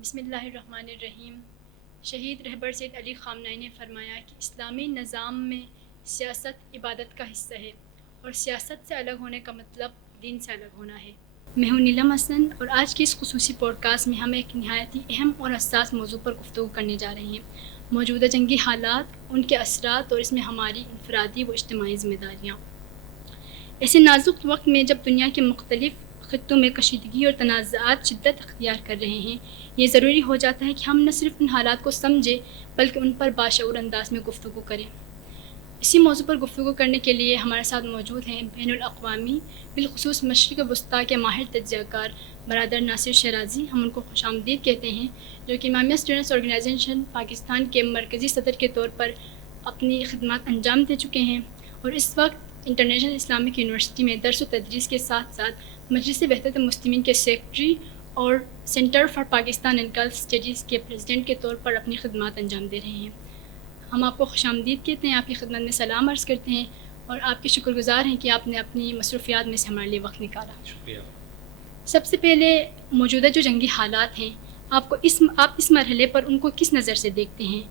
بسم اللہ الرحمن الرحیم۔ شہید رہبر سید علی خامنہئی نے فرمایا کہ اسلامی نظام میں سیاست عبادت کا حصہ ہے اور سیاست سے الگ ہونے کا مطلب دین سے الگ ہونا ہے۔ میں ہوں نیلم حسن اور آج کی اس خصوصی پوڈ کاسٹ میں ہم ایک نہایت ہی اہم اور حساس موضوع پر گفتگو کرنے جا رہے ہیں: موجودہ جنگی حالات، ان کے اثرات اور اس میں ہماری انفرادی و اجتماعی ذمہ داریاں۔ ایسے نازک وقت میں جب دنیا کے مختلف خطوں میں کشیدگی اور تنازعات شدت اختیار کر رہے ہیں، یہ ضروری ہو جاتا ہے کہ ہم نہ صرف ان حالات کو سمجھیں بلکہ ان پر باشعور انداز میں گفتگو کریں۔ اسی موضوع پر گفتگو کرنے کے لیے ہمارے ساتھ موجود ہیں بین الاقوامی، بالخصوص مشرق وسطیٰ کے ماہر تجزیہ کار برادر ناصر شیرازی، ہم ان کو خوش آمدید کہتے ہیں، جو کہ امامیہ اسٹوڈنٹس آرگنائزیشن پاکستان کے مرکزی صدر کے طور پر اپنی خدمات انجام دے چکے ہیں اور اس وقت انٹرنیشنل اسلامک یونیورسٹی میں درس و تدریس کے ساتھ ساتھ مجلس وحدت المسلمین کے سیکرٹری اور centre for Pakistan and golf studies کے پریزیڈنٹ کے طور پر اپنی خدمات انجام دے رہے ہیں۔ ہم آپ کو خوش آمدید کہتے ہیں، آپ کی خدمت میں سلام عرض کرتے ہیں اور آپ کے شکر گزار ہیں کہ آپ نے اپنی مصروفیات میں سے ہمارے لیے وقت نکالا۔ شکریہ۔ سب سے پہلے موجودہ جو جنگی حالات ہیں، آپ اس مرحلے پر ان کو کس نظر سے دیکھتے ہیں؟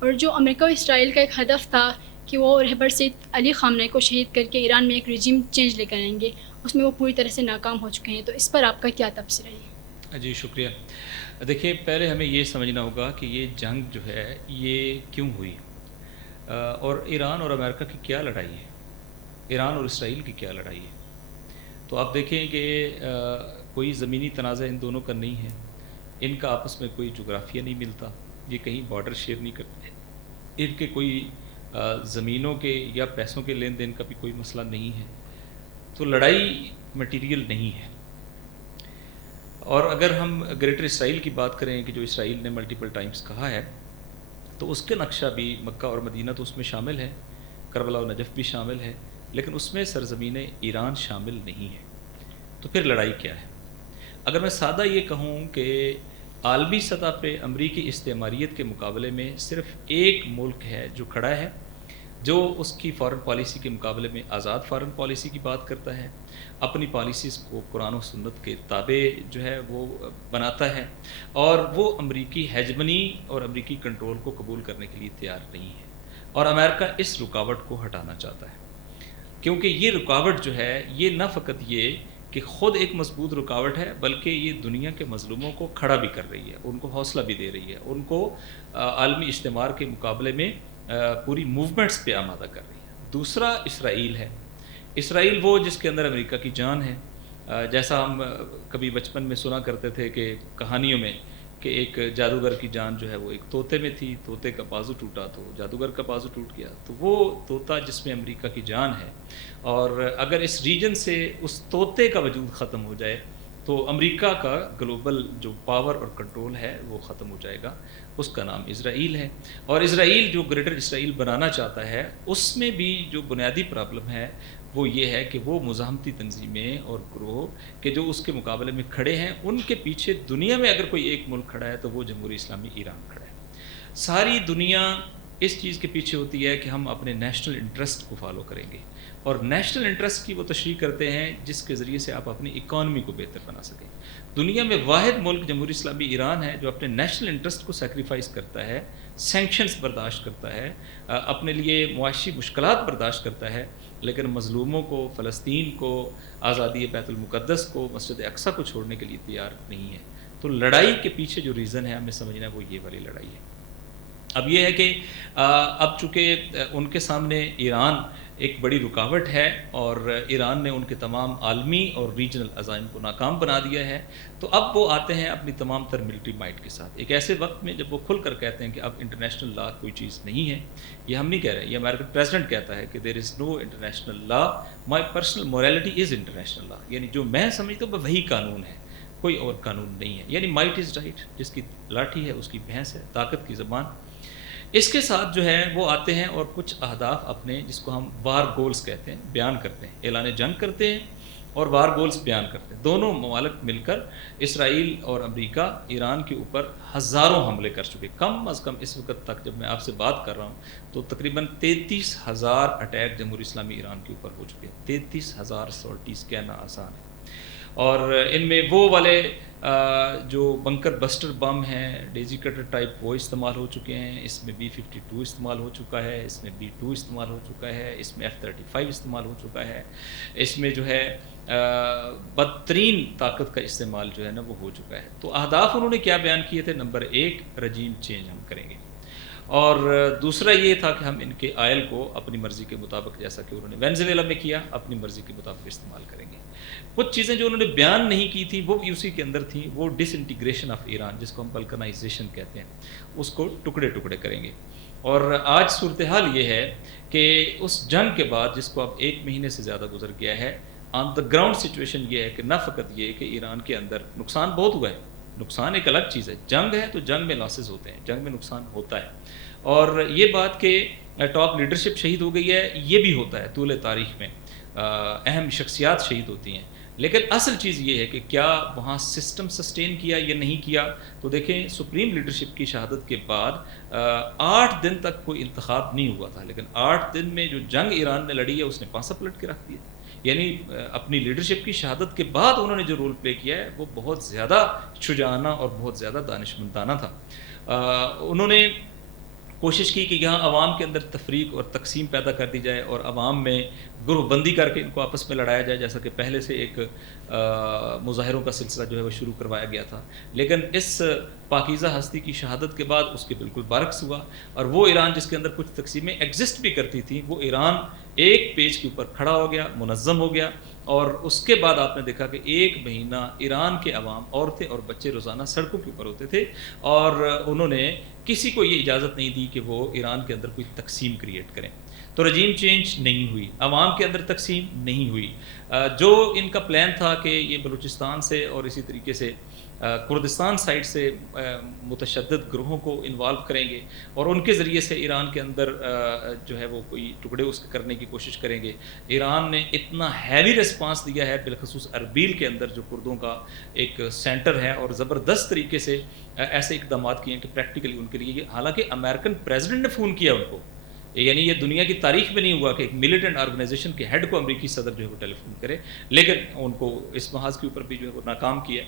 اور جو امریکہ و اسرائیل کا ایک ہدف تھا کہ وہ رہبر سید علی خامنہئی کو شہید کر کے ایران میں ایک رجیم چینج لے کر آئیں گے، اس میں وہ پوری طرح سے ناکام ہو چکے ہیں، تو اس پر آپ کا کیا تبصرہ ہے؟ جی شکریہ۔ دیکھیے، پہلے ہمیں یہ سمجھنا ہوگا کہ یہ جنگ جو ہے یہ کیوں ہوئی، اور ایران اور امریکہ کی کیا لڑائی ہے، ایران اور اسرائیل کی کیا لڑائی ہے۔ تو آپ دیکھیں کہ کوئی زمینی تنازع ان دونوں کا نہیں ہے، ان کا آپس میں کوئی جغرافیہ نہیں ملتا، یہ کہیں بارڈر شیئر نہیں کرتے، ان کے کوئی زمینوں کے یا پیسوں کے لین دین کا بھی کوئی مسئلہ نہیں ہے، تو لڑائی مٹیریل نہیں ہے۔ اور اگر ہم گریٹر اسرائیل کی بات کریں کہ جو اسرائیل نے ملٹیپل ٹائمز کہا ہے، تو اس کے نقشہ بھی مکہ اور مدینہ تو اس میں شامل ہے، کربلا و نجف بھی شامل ہے، لیکن اس میں سرزمین ایران شامل نہیں ہے۔ تو پھر لڑائی کیا ہے؟ اگر میں سادہ یہ کہوں کہ عالمی سطح پہ امریکی استعماریت کے مقابلے میں صرف ایک ملک ہے جو کھڑا ہے، جو اس کی فارن پالیسی کے مقابلے میں آزاد فارن پالیسی کی بات کرتا ہے، اپنی پالیسیز کو قرآن و سنت کے تابع جو ہے وہ بناتا ہے، اور وہ امریکی ہیجمنی اور امریکی کنٹرول کو قبول کرنے کے لیے تیار نہیں ہے، اور امریکہ اس رکاوٹ کو ہٹانا چاہتا ہے، کیونکہ یہ رکاوٹ جو ہے یہ نہ فقط یہ کہ خود ایک مضبوط رکاوٹ ہے، بلکہ یہ دنیا کے مظلوموں کو کھڑا بھی کر رہی ہے، ان کو حوصلہ بھی دے رہی ہے، ان کو عالمی استعمار کے مقابلے میں پوری موومنٹس پہ آمادہ کر رہی ہے۔ دوسرا اسرائیل ہے۔ اسرائیل وہ جس کے اندر امریکہ کی جان ہے، جیسا ہم کبھی بچپن میں سنا کرتے تھے کہ کہانیوں میں کہ ایک جادوگر کی جان جو ہے وہ ایک طوطے میں تھی، طوطے کا بازو ٹوٹا تو جادوگر کا بازو ٹوٹ گیا، تو وہ طوطا جس میں امریکہ کی جان ہے، اور اگر اس ریجن سے اس طوطے کا وجود ختم ہو جائے تو امریکہ کا گلوبل جو پاور اور کنٹرول ہے وہ ختم ہو جائے گا۔ اس کا نام اسرائیل ہے، اور اسرائیل جو گریٹر اسرائیل بنانا چاہتا ہے، اس میں بھی جو بنیادی پرابلم ہے وہ یہ ہے کہ وہ مزاحمتی تنظیمیں اور گروہ کہ جو اس کے مقابلے میں کھڑے ہیں، ان کے پیچھے دنیا میں اگر کوئی ایک ملک کھڑا ہے تو وہ جمہوری اسلامی ایران کھڑا ہے۔ ساری دنیا اس چیز کے پیچھے ہوتی ہے کہ ہم اپنے نیشنل انٹرسٹ کو فالو کریں گے، اور نیشنل انٹرسٹ کی وہ تشریح کرتے ہیں جس کے ذریعے سے آپ اپنی اکانومی کو بہتر بنا سکیں۔ دنیا میں واحد ملک جمہوری اسلامی ایران ہے جو اپنے نیشنل انٹرسٹ کو سیکریفائز کرتا ہے، سینکشنز برداشت کرتا ہے، اپنے لیے معاشی مشکلات برداشت کرتا ہے، لیکن مظلوموں کو، فلسطین کو، آزادی بیت المقدس کو، مسجد اقصیٰ کو چھوڑنے کے لیے تیار نہیں ہے۔ تو لڑائی کے پیچھے جو ریزن ہے ہمیں سمجھنا ہے وہ یہ والی لڑائی ہے۔ اب یہ ہے کہ اب چونکہ ان کے سامنے ایران ایک بڑی رکاوٹ ہے، اور ایران نے ان کے تمام عالمی اور ریجنل عزائم کو ناکام بنا دیا ہے، تو اب وہ آتے ہیں اپنی تمام تر ملٹری مائٹ کے ساتھ ایک ایسے وقت میں جب وہ کھل کر کہتے ہیں کہ اب انٹرنیشنل لا کوئی چیز نہیں ہے۔ یہ ہم نہیں کہہ رہے، یہ امریکن پریزیڈنٹ کہتا ہے کہ there is no international law, my personal morality is international law, یعنی جو میں سمجھتا ہوں وہی قانون ہے، کوئی اور قانون نہیں ہے، یعنی مائٹ از رائٹ، جس کی لاٹھی ہے اس کی بھینس ہے، طاقت کی زبان۔ اس کے ساتھ جو ہے وہ آتے ہیں اور کچھ اہداف اپنے، جس کو ہم وار گولز کہتے ہیں، بیان کرتے ہیں، اعلان جنگ کرتے ہیں اور وار گولز بیان کرتے ہیں۔ دونوں ممالک مل کر، اسرائیل اور امریکہ، ایران کے اوپر ہزاروں حملے کر چکے، کم از کم اس وقت تک جب میں آپ سے بات کر رہا ہوں تو تقریباً 33,000 اٹیک جمہوری اسلامی ایران کے اوپر ہو چکے، 33,000 سارٹیز، کہنا آسان ہے، اور ان میں وہ والے جو بنکر بسٹر بم ہیں ڈیزی کٹر ٹائپ وہ استعمال ہو چکے ہیں، اس میں B-52 استعمال ہو چکا ہے، اس میں B-2 استعمال ہو چکا ہے، اس میں F-35 استعمال ہو چکا ہے، اس میں جو ہے بدترین طاقت کا استعمال جو ہے نا وہ ہو چکا ہے۔ تو اہداف انہوں نے کیا بیان کیے تھے؟ نمبر 1 رجیم چینج ہم کریں گے، اور دوسرا یہ تھا کہ ہم ان کے آئل کو اپنی مرضی کے مطابق، جیسا کہ انہوں نے وینزویلا میں کیا، اپنی مرضی کے مطابق استعمال کریں گے۔ کچھ چیزیں جو انہوں نے بیان نہیں کی تھیں وہ بھی اسی کے اندر تھیں، وہ ڈس انٹیگریشن آف ایران، جس کو ہم بلکنائزیشن کہتے ہیں، اس کو ٹکڑے ٹکڑے کریں گے۔ اور آج صورتحال یہ ہے کہ اس جنگ کے بعد، جس کو اب 1 مہینے سے زیادہ گزر گیا ہے، آن دا گراؤنڈ سچویشن یہ ہے کہ نہ فقط یہ کہ ایران کے اندر نقصان بہت ہوا ہے، نقصان ایک الگ چیز ہے، جنگ ہے تو جنگ میں لاسز ہوتے ہیں، جنگ میں نقصان ہوتا ہے، اور یہ بات کہ ٹاپ لیڈرشپ شہید ہو گئی ہے یہ بھی ہوتا ہے، طول تاریخ میں اہم شخصیات شہید ہوتی ہیں، لیکن اصل چیز یہ ہے کہ کیا وہاں سسٹم سسٹین کیا یا نہیں کیا۔ تو دیکھیں سپریم لیڈرشپ کی شہادت کے بعد 8 دن تک کوئی انتخاب نہیں ہوا تھا، لیکن 8 دن میں جو جنگ ایران نے لڑی ہے اس نے پانسا پلٹ کے رکھ دیا، یعنی اپنی لیڈرشپ کی شہادت کے بعد انہوں نے جو رول پلے کیا ہے وہ بہت زیادہ شجاعانہ اور بہت زیادہ دانشمندانہ تھا۔ انہوں نے کوشش کی کہ یہاں عوام کے اندر تفریق اور تقسیم پیدا کر دی جائے اور عوام میں گروہ بندی کر کے ان کو آپس میں لڑایا جائے، جیسا کہ پہلے سے ایک مظاہروں کا سلسلہ جو ہے وہ شروع کروایا گیا تھا، لیکن اس پاکیزہ ہستی کی شہادت کے بعد اس کے بالکل برعکس ہوا، اور وہ ایران جس کے اندر کچھ تقسیمیں ایگزسٹ بھی کرتی تھیں، وہ ایران ایک پیج کے اوپر کھڑا ہو گیا، منظم ہو گیا، اور اس کے بعد آپ نے دیکھا کہ 1 مہینہ ایران کے عوام، عورتیں اور بچے روزانہ سڑکوں کے اوپر ہوتے تھے، اور انہوں نے کسی کو یہ اجازت نہیں دی کہ وہ ایران کے اندر کوئی تقسیم کریٹ کریں۔ تو رجیم چینج نہیں ہوئی، عوام کے اندر تقسیم نہیں ہوئی۔ جو ان کا پلان تھا کہ یہ بلوچستان سے اور اسی طریقے سے کردستان سائڈ سے متشدد گروہوں کو انوالو کریں گے اور ان کے ذریعے سے ایران کے اندر جو ہے وہ کوئی ٹکڑے اس کے کرنے کی کوشش کریں گے، ایران نے اتنا ہیوی ریسپانس دیا ہے، بالخصوص اربیل کے اندر جو کردوں کا ایک سینٹر ہے، اور زبردست طریقے سے ایسے اقدامات کیے ہیں کہ پریکٹیکلی ان کے لیے، حالانکہ امریکن پریزیڈنٹ نے فون کیا ان کو، یعنی یہ دنیا کی تاریخ میں نہیں ہوا کہ ایک ملیٹنٹ آرگنائزیشن کے ہیڈ کو امریکی صدر جو ہے وہ ٹیلی فون کرے، لیکن ان کو اس محاذ کے اوپر بھی جو ہے وہ ناکام کیا۔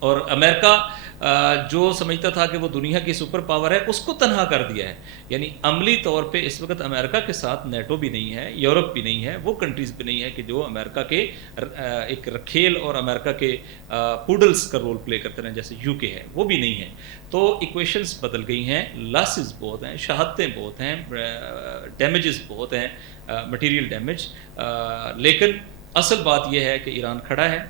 اور امریکہ جو سمجھتا تھا کہ وہ دنیا کی سپر پاور ہے، اس کو تنہا کر دیا ہے، یعنی عملی طور پہ اس وقت امریکہ کے ساتھ نیٹو بھی نہیں ہے، یورپ بھی نہیں ہے، وہ کنٹریز بھی نہیں ہے کہ جو امریکہ کے ایک رکھیل اور امریکہ کے پوڈلز کا رول پلے کرتے ہیں جیسے یو کے ہے، وہ بھی نہیں ہے۔ تو ایکویشنز بدل گئی ہیں، لاسز بہت ہیں، شہادتیں بہت ہیں، ڈیمیجز بہت ہیں، مٹیریل ڈیمیج، لیکن اصل بات یہ ہے کہ ایران کھڑا ہے،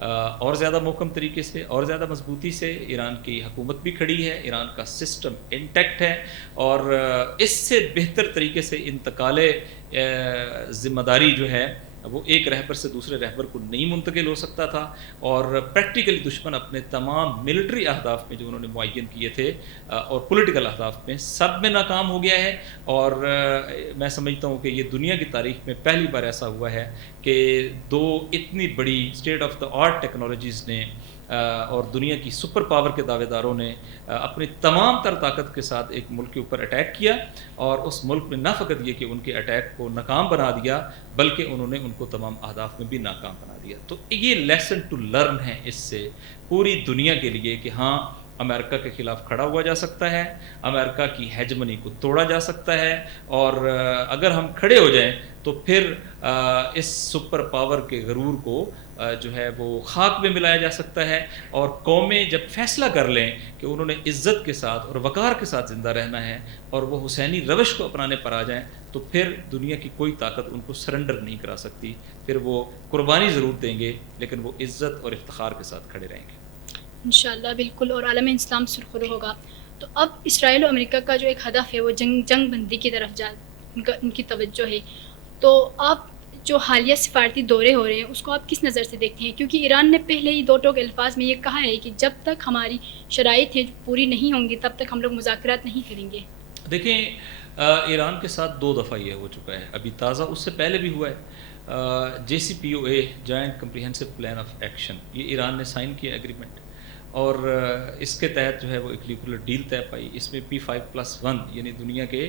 اور زیادہ محکم طریقے سے اور زیادہ مضبوطی سے، ایران کی حکومت بھی کھڑی ہے، ایران کا سسٹم انٹیکٹ ہے، اور اس سے بہتر طریقے سے انتقال ذمہ داری جو ہے وہ ایک رہبر سے دوسرے رہبر کو نہیں منتقل ہو سکتا تھا، اور پریکٹیکلی دشمن اپنے تمام ملٹری اہداف میں جو انہوں نے معین کیے تھے اور پولیٹیکل اہداف میں سب میں ناکام ہو گیا ہے۔ اور میں سمجھتا ہوں کہ یہ دنیا کی تاریخ میں پہلی بار ایسا ہوا ہے کہ 2 اتنی بڑی state of the art technologies نے اور دنیا کی سپر پاور کے دعوے داروں نے اپنی تمام تر طاقت کے ساتھ ایک ملک کے اوپر اٹیک کیا، اور اس ملک میں نہ فقط یہ کہ ان کے اٹیک کو ناکام بنا دیا، بلکہ انہوں نے ان کو تمام اہداف میں بھی ناکام بنا دیا۔ تو یہ لیسن ٹو لرن ہے اس سے پوری دنیا کے لیے کہ ہاں امریکہ کے خلاف کھڑا ہوا جا سکتا ہے، امریکہ کی ہیجمنی کو توڑا جا سکتا ہے، اور اگر ہم کھڑے ہو جائیں تو پھر اس سپر پاور کے غرور کو جو ہے وہ خاک میں ملایا جا سکتا ہے، اور قومیں جب فیصلہ کر لیں کہ انہوں نے عزت کے ساتھ اور وقار کے ساتھ زندہ رہنا ہے اور وہ حسینی روش کو اپنانے پر آ جائیں، تو پھر دنیا کی کوئی طاقت ان کو سرنڈر نہیں کرا سکتی، پھر وہ قربانی ضرور دیں گے لیکن وہ عزت اور افتخار کے ساتھ کھڑے رہیں گے انشاءاللہ بالکل، اور عالم اسلام سرخرو ہوگا۔ تو اب اسرائیل و امریکہ کا جو ایک ہدف ہے وہ جنگ بندی کی طرف ان کی توجہ ہے، تو آپ جو حالیہ سفارتی دورے ہو رہے ہیں اس کو آپ کس نظر سے دیکھتے ہیں؟ کیونکہ ایران نے پہلے ہی 2 ٹوک الفاظ میں یہ کہا ہے کہ جب تک ہماری شرائط ہیں پوری نہیں ہوں گی تب تک ہم لوگ مذاکرات نہیں کریں گے۔ دیکھیں ایران کے ساتھ 2 دفعہ یہ ہو چکا ہے، ابھی تازہ اس سے پہلے بھی ہوا ہے، JCPOA joint comprehensive plan of action, یہ ایران نے سائن کیا ایگریمنٹ، اور اس کے تحت جو ہے وہ ایک نیوکلیر ڈیل طے پائی، اس میں P5+1 یعنی دنیا کے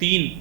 3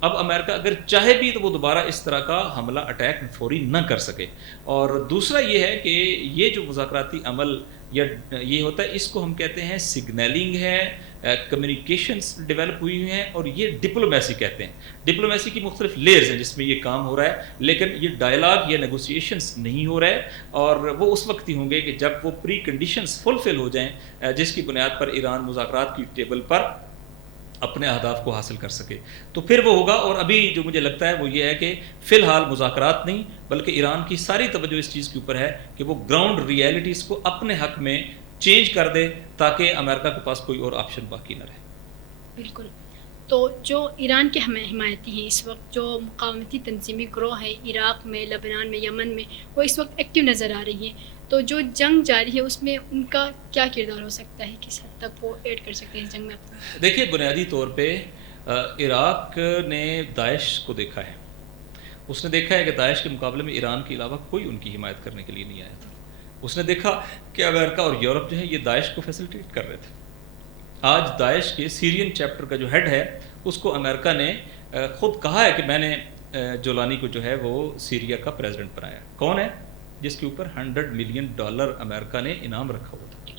اب امریکہ اگر چاہے بھی تو وہ دوبارہ اس طرح کا حملہ اٹیک فوری نہ کر سکے. اور دوسرا یہ ہے کہ یہ جو مذاکراتی عمل یا یہ ہوتا ہے، اس کو ہم کہتے ہیں سگنلنگ ہے، کمیونیکیشنز ڈیولپ ہوئی ہوئی ہیں، اور یہ ڈپلومیسی کہتے ہیں. ڈپلومیسی کی مختلف لیئرز ہیں جس میں یہ کام ہو رہا ہے، لیکن یہ ڈائلاگ یا نیگوسیشنز نہیں ہو رہے، اور وہ اس وقت ہی ہوں گے کہ جب وہ پری کنڈیشنز فلفل ہو جائیں جس کی بنیاد پر ایران مذاکرات کی ٹیبل پر اپنے اہداف کو حاصل کر سکے، تو پھر وہ ہوگا. اور ابھی جو مجھے لگتا ہے وہ یہ ہے کہ فی الحال مذاکرات نہیں، بلکہ ایران کی ساری توجہ اس چیز کے اوپر ہے کہ وہ گراؤنڈ ریئلٹیز کو اپنے حق میں چینج کر دے تاکہ امریکہ کے پاس کوئی اور آپشن باقی نہ رہے. بالکل. تو جو ایران کے حمایتی ہیں اس وقت، جو مقاومتی تنظیمی گروہ ہیں عراق میں، لبنان میں، یمن میں، وہ اس وقت ایکٹیو نظر آ رہی ہیں. تو جو جنگ جاری ہے اس میں ان کا کیا کردار ہو سکتا ہے، کس حد تک وہ ایڈ کر سکتے ہیں اس جنگ میں اپنا؟ دیکھیے، بنیادی طور پہ عراق نے داعش کو دیکھا ہے. اس نے دیکھا ہے کہ داعش کے مقابلے میں ایران کے علاوہ کوئی ان کی حمایت کرنے کے لیے نہیں آیا تھا. اس نے دیکھا کہ امریکہ اور یورپ جو ہے یہ داعش کو فیسلٹیٹ کر رہے تھے. آج داعش کے سیرین چیپٹر کا جو ہیڈ ہے اس کو امریکہ نے خود کہا ہے کہ میں نے جولانی کو جو ہے وہ سیریا کا پریزیڈنٹ بنایا. کون ہے؟ جس کے اوپر $100 ملین امریکہ نے انعام رکھا ہوا تھا،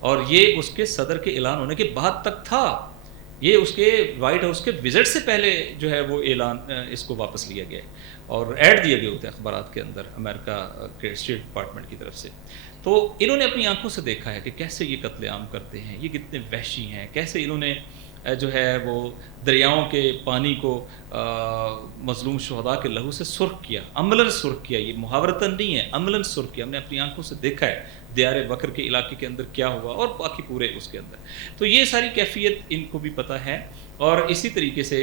اور یہ اس کے صدر کے اعلان ہونے کے بعد تک تھا. یہ اس کے وائٹ ہاؤس کے وزٹ سے پہلے جو ہے وہ اعلان اس کو واپس لیا گیا اور ایڈ دیے گئے ہوتے ہیں اخبارات کے اندر امریکہ کے اسٹیٹ ڈپارٹمنٹ کی طرف سے. تو انہوں نے اپنی آنکھوں سے دیکھا ہے کہ کیسے یہ قتل عام کرتے ہیں، یہ کتنے وحشی ہیں، کیسے انہوں نے جو ہے وہ دریاؤں کے پانی کو مظلوم شہداء کے لہو سے سرخ کیا، عملاً سرخ کیا. یہ محاورتاً نہیں ہے، عملاً سرخ کیا. ہم نے اپنی آنکھوں سے دیکھا ہے دیار بکر کے علاقے کے اندر کیا ہوا، اور باقی پورے اس کے اندر. تو یہ ساری کیفیت ان کو بھی پتہ ہے. اور اسی طریقے سے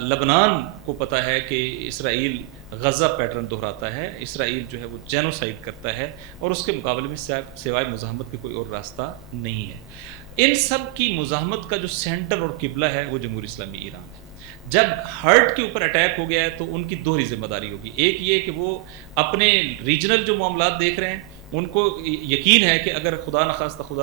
لبنان کو پتہ ہے کہ اسرائیل غزہ پیٹرن دہراتا ہے، اسرائیل جو ہے وہ جینوسائیڈ کرتا ہے، اور اس کے مقابلے میں سوائے مزاحمت کے کوئی اور راستہ نہیں ہے. ان سب کی مزاحمت کا جو سینٹر اور قبلہ ہے وہ جمہوری اسلامی ایران ہے. جب ہرٹ کے اوپر اٹیک ہو گیا ہے تو ان کی دوہری ذمہ داری ہوگی. ایک یہ کہ وہ اپنے ریجنل جو معاملات دیکھ رہے ہیں، ان کو یقین ہے کہ اگر خدا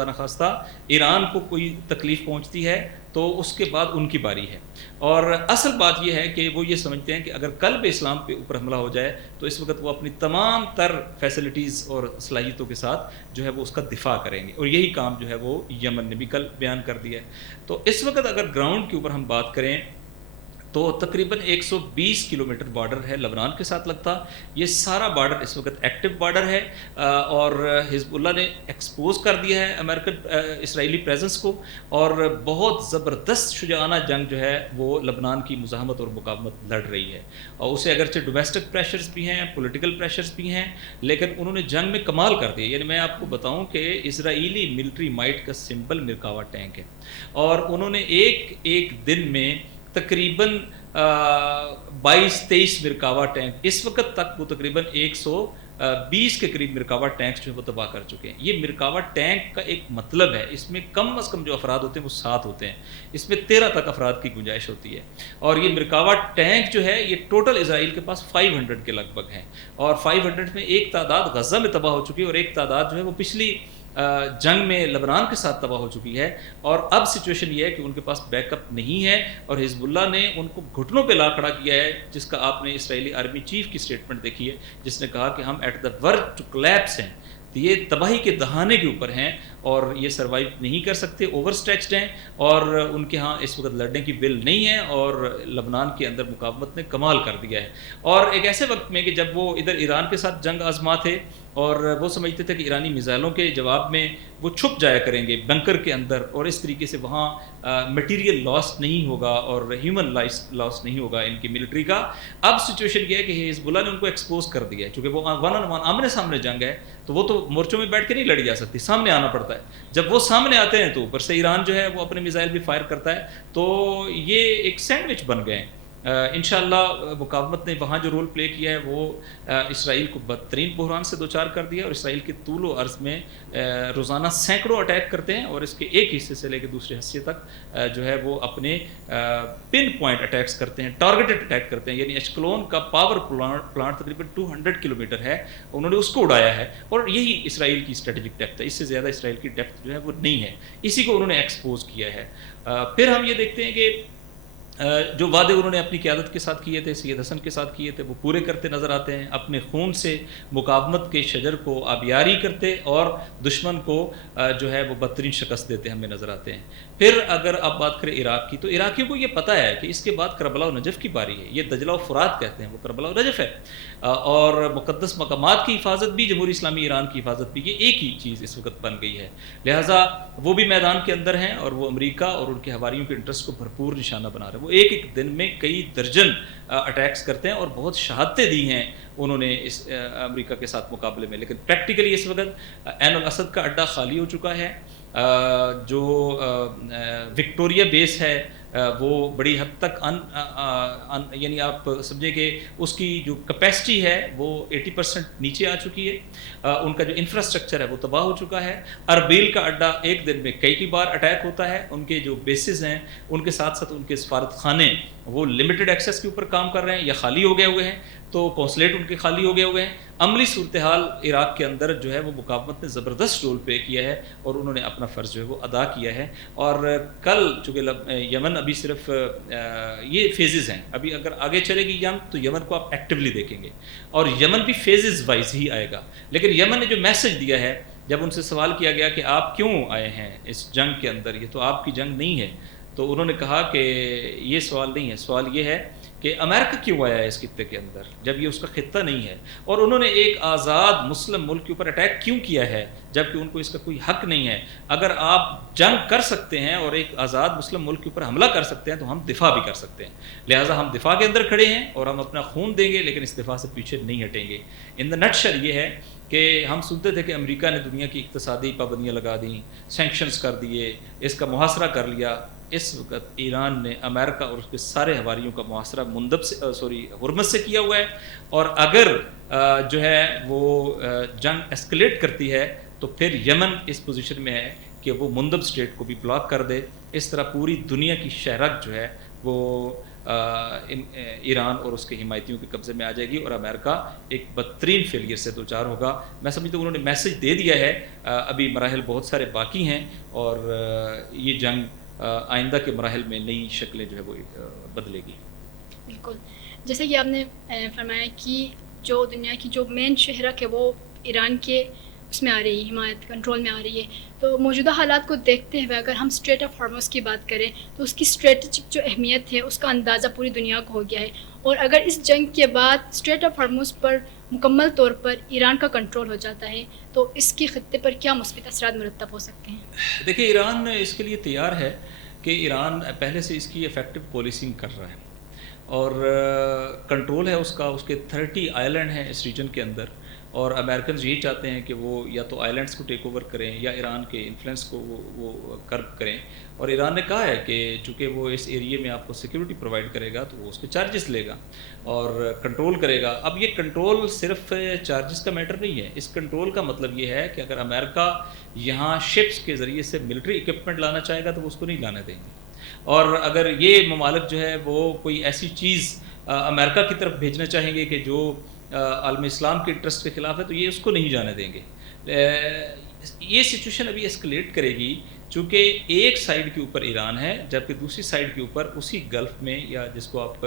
نخواستہ ایران کو کوئی تکلیف پہنچتی ہے تو اس کے بعد ان کی باری ہے. اور اصل بات یہ ہے کہ وہ یہ سمجھتے ہیں کہ اگر قلب اسلام کے اوپر حملہ ہو جائے تو اس وقت وہ اپنی تمام تر فیسلٹیز اور صلاحیتوں کے ساتھ جو ہے وہ اس کا دفاع کریں گے. اور یہی کام جو ہے وہ یمن نے بھی کل بیان کر دیا ہے. تو اس وقت اگر گراؤنڈ کے اوپر ہم بات کریں تو تقریباً 120 کلومیٹر بارڈر ہے لبنان کے ساتھ لگتا. یہ سارا بارڈر اس وقت ایکٹیو بارڈر ہے، اور حزب اللہ نے ایکسپوز کر دیا ہے امریکن اسرائیلی پریزنس کو، اور بہت زبردست شجاعانہ جنگ جو ہے وہ لبنان کی مزاحمت اور مقاومت لڑ رہی ہے. اور اسے اگرچہ ڈومیسٹک پریشرز بھی ہیں، پولیٹیکل پریشرز بھی ہیں، لیکن انہوں نے جنگ میں کمال کر دیا. یعنی میں آپ کو بتاؤں کہ اسرائیلی ملٹری مائٹ کا سمبل مرکاوا ٹینک ہے، اور انہوں نے ایک دن میں تقریباً 22-23 مرکاوا ٹینک، اس وقت تک وہ تقریباً 120 کے قریب مرکاوا ٹینکس جو ہے وہ تباہ کر چکے ہیں. یہ مرکاوا ٹینک کا ایک مطلب ہے، اس میں کم از کم جو افراد ہوتے ہیں وہ 7 ہوتے ہیں، اس میں 13 تک افراد کی گنجائش ہوتی ہے. اور یہ مرکاوا ٹینک جو ہے یہ ٹوٹل اسرائیل کے پاس 500 کے لگ بھگ ہیں، اور 500 میں ایک تعداد غزہ میں تباہ ہو چکی ہے، اور ایک تعداد جو ہے وہ پچھلی جنگ میں لبنان کے ساتھ تباہ ہو چکی ہے. اور اب سچویشن یہ ہے کہ ان کے پاس بیک اپ نہیں ہے، اور حزب اللہ نے ان کو گھٹنوں پہ لا کھڑا کیا ہے، جس کا آپ نے اسرائیلی آرمی چیف کی سٹیٹمنٹ دیکھی ہے، جس نے کہا کہ ہم ایٹ دا ورج ٹو کلیپس ہیں. یہ تباہی کے دہانے کے اوپر ہیں، اور یہ سروائیو نہیں کر سکتے، اوور سٹریچڈ ہیں، اور ان کے ہاں اس وقت لڑنے کی ول نہیں ہے، اور لبنان کے اندر مقاومت نے کمال کر دیا ہے. اور ایک ایسے وقت میں کہ جب وہ ادھر ایران کے ساتھ جنگ آزما تھے، اور وہ سمجھتے تھے کہ ایرانی میزائلوں کے جواب میں وہ چھپ جایا کریں گے بنکر کے اندر، اور اس طریقے سے وہاں میٹیریل لاس نہیں ہوگا اور ہیومن لاس نہیں ہوگا ان کی ملٹری کا. اب سچویشن یہ ہے کہ حزب اللہ نے ان کو ایکسپوز کر دیا ہے، چونکہ وہ ون آن ون آمنے سامنے جنگ ہے، تو وہ تو مورچوں میں بیٹھ کے نہیں لڑی جا سکتی، سامنے آنا پڑتا ہے. جب وہ سامنے آتے ہیں تو اوپر سے ایران جو ہے وہ اپنے میزائل بھی فائر کرتا ہے. تو یہ ایک سینڈوچ بن گئے ہیں. انشاءاللہ مقاومت نے وہاں جو رول پلے کیا ہے وہ اسرائیل کو بدترین بحران سے دوچار کر دیا، اور اسرائیل کے طول و عرض میں روزانہ سینکڑوں اٹیک کرتے ہیں، اور اس کے ایک حصے سے لے کے دوسرے حصے تک جو ہے وہ اپنے پن پوائنٹ اٹیکس کرتے ہیں، ٹارگیٹڈ اٹیک کرتے ہیں. یعنی ایشکلون کا پاور پلانٹ تقریباً 200 کلومیٹر ہے، انہوں نے اس کو اڑایا ہے، اور یہی اسرائیل کی اسٹریٹجک ڈیپتھ ہے. اس سے زیادہ اسرائیل کی ڈیپتھ جو ہے وہ نہیں ہے، اسی کو انہوں نے ایکسپوز کیا ہے. پھر ہم یہ دیکھتے ہیں کہ جو وعدے انہوں نے اپنی قیادت کے ساتھ کیے تھے، سید حسن کے ساتھ کیے تھے، وہ پورے کرتے نظر آتے ہیں. اپنے خون سے مقاومت کے شجر کو آبیاری کرتے اور دشمن کو جو ہے وہ بدترین شکست دیتے ہمیں نظر آتے ہیں. پھر اگر آپ بات کریں عراق کی، تو عراقیوں کو یہ پتہ ہے کہ اس کے بعد کربلا و نجف کی باری ہے. یہ دجلہ و فرات کہتے ہیں، وہ کربلا و نجف ہے. اور مقدس مقامات کی حفاظت بھی، جمہوری اسلامی ایران کی حفاظت بھی، یہ ایک ہی چیز اس وقت بن گئی ہے. لہٰذا وہ بھی میدان کے اندر ہیں اور وہ امریکہ اور ان کے حواریوں کے انٹرسٹ کو بھرپور نشانہ بنا رہے ہیں. وہ ایک ایک دن میں کئی درجن اٹیکس کرتے ہیں اور بہت شہادتیں دی ہیں انہوں نے اس امریکہ کے ساتھ مقابلے میں. لیکن پریکٹیکلی اس وقت عین الاسد کا اڈہ خالی ہو چکا ہے. جو وکٹوریا بیس ہے وہ بڑی حد تک یعنی آپ سمجھیں کہ اس کی جو کیپیسٹی ہے وہ 80% نیچے آ چکی ہے. ان کا جو انفراسٹرکچر ہے وہ تباہ ہو چکا ہے. اربیل کا اڈہ ایک دن میں کئی بار اٹیک ہوتا ہے. ان کے جو بیسز ہیں ان کے ساتھ ساتھ ان کے سفارت خانے وہ لمیٹڈ ایکسیس کے اوپر کام کر رہے ہیں یا خالی ہو گئے ہوئے ہیں. تو قونصلیٹ ان کے خالی ہو گئے ہوئے ہیں. عملی صورتحال عراق کے اندر جو ہے وہ مقاومت نے زبردست رول پلے کیا ہے اور انہوں نے اپنا فرض جو ہے وہ ادا کیا ہے. اور کل چونکہ یمن ابھی صرف یہ فیزز ہیں، ابھی اگر آگے چلے گی یمن تو یمن کو آپ ایکٹیولی دیکھیں گے اور یمن بھی فیزز وائز ہی آئے گا. لیکن یمن نے جو میسج دیا ہے، جب ان سے سوال کیا گیا کہ آپ کیوں آئے ہیں اس جنگ کے اندر، یہ تو آپ کی جنگ نہیں ہے، تو انہوں نے کہا کہ یہ سوال نہیں ہے، سوال یہ ہے کہ امریکہ کیوں آیا ہے اس خطے کے اندر جب یہ اس کا خطہ نہیں ہے. اور انہوں نے ایک آزاد مسلم ملک کے اوپر اٹیک کیوں کیا ہے جبکہ ان کو اس کا کوئی حق نہیں ہے. اگر آپ جنگ کر سکتے ہیں اور ایک آزاد مسلم ملک کے اوپر حملہ کر سکتے ہیں تو ہم دفاع بھی کر سکتے ہیں. لہٰذا ہم دفاع کے اندر کھڑے ہیں اور ہم اپنا خون دیں گے، لیکن اس دفاع سے پیچھے نہیں ہٹیں گے. ان دا نٹ شل یہ ہے کہ ہم سنتے تھے کہ امریکہ نے دنیا کی اقتصادی پابندیاں لگا دیں، سینکشنز کر دیے، اس کا محاصرہ کر لیا. اس وقت ایران نے امریکہ اور اس کے سارے حواریوں کا محاصرہ ہرمز سے کیا ہوا ہے. اور اگر جو ہے وہ جنگ اسکلیٹ کرتی ہے تو پھر یمن اس پوزیشن میں ہے کہ وہ مندب اسٹیٹ کو بھی بلاک کر دے. اس طرح پوری دنیا کی شہرت جو ہے وہ ایران اور اس کے حمایتیوں کے قبضے میں آ جائے گی اور امریکہ ایک بدترین فیلئر سے دوچار ہوگا. میں سمجھتا ہوں انہوں نے میسج دے دیا ہے. ابھی مراحل بہت سارے باقی ہیں اور یہ جنگ آئندہ کے مراحل میں نئی شکلیں جو ہے وہ بدلے گی. بالکل، جیسے کہ آپ نے فرمایا کہ جو دنیا کی جو مین شہرت ہے وہ ایران کے اس میں آ رہی ہے، حمایت کنٹرول میں آ رہی ہے. تو موجودہ حالات کو دیکھتے ہوئے اگر ہم اسٹریٹ آف ہارمز کی بات کریں تو اس کی اسٹریٹجک جو اہمیت ہے اس کا اندازہ پوری دنیا کو ہو گیا ہے. اور اگر اس جنگ کے بعد اسٹریٹ آف ہارمز پر مکمل طور پر ایران کا کنٹرول ہو جاتا ہے تو اس کی خطے پر کیا مثبت اثرات مرتب ہو سکتے ہیں؟ دیکھیں، ایران اس کے لیے تیار ہے کہ ایران پہلے سے اس کی ایفیکٹو پالیسنگ کر رہا ہے اور کنٹرول ہے اس کا. اس کے 30 آئلینڈ ہیں اس ریجن کے اندر اور امریکنز یہی چاہتے ہیں کہ وہ یا تو آئلینڈس کو ٹیک اوور کریں یا ایران کے انفلوئنس کو وہ کرب کریں. اور ایران نے کہا ہے کہ چونکہ وہ اس ایریے میں آپ کو سیکیورٹی پرووائڈ کرے گا تو وہ اس پہ چارجز لے گا اور کنٹرول کرے گا. اب یہ کنٹرول صرف چارجز کا میٹر نہیں ہے. اس کنٹرول کا مطلب یہ ہے کہ اگر امریکہ یہاں شپس کے ذریعے سے ملٹری اکوپمنٹ لانا چاہے گا تو وہ اس کو نہیں لانے دیں گے. اور اگر یہ ممالک جو ہے وہ کوئی ایسی چیز امریکہ کی طرف بھیجنا چاہیں گے کہ جو عالم اسلام کے انٹرسٹ کے خلاف ہے تو یہ اس کو نہیں جانے دیں گے. یہ سچویشن ابھی اسکلیٹ کرے گی چونکہ ایک سائیڈ کے اوپر ایران ہے جبکہ دوسری سائیڈ کے اوپر اسی گلف میں یا جس کو آپ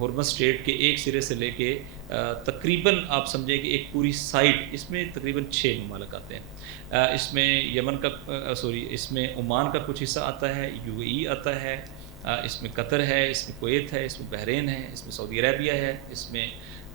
ہرمز اسٹریٹ کے ایک سرے سے لے کے تقریباً آپ سمجھیں کہ ایک پوری سائڈ، اس میں تقریباً 6 ممالک آتے ہیں. اس میں یمن کا اس میں عمان کا کچھ حصہ آتا ہے، UAE آتا ہے، اس میں قطر ہے، اس میں کویت ہے، اس میں بحرین ہے، اس میں سعودی عربیہ ہے، اس میں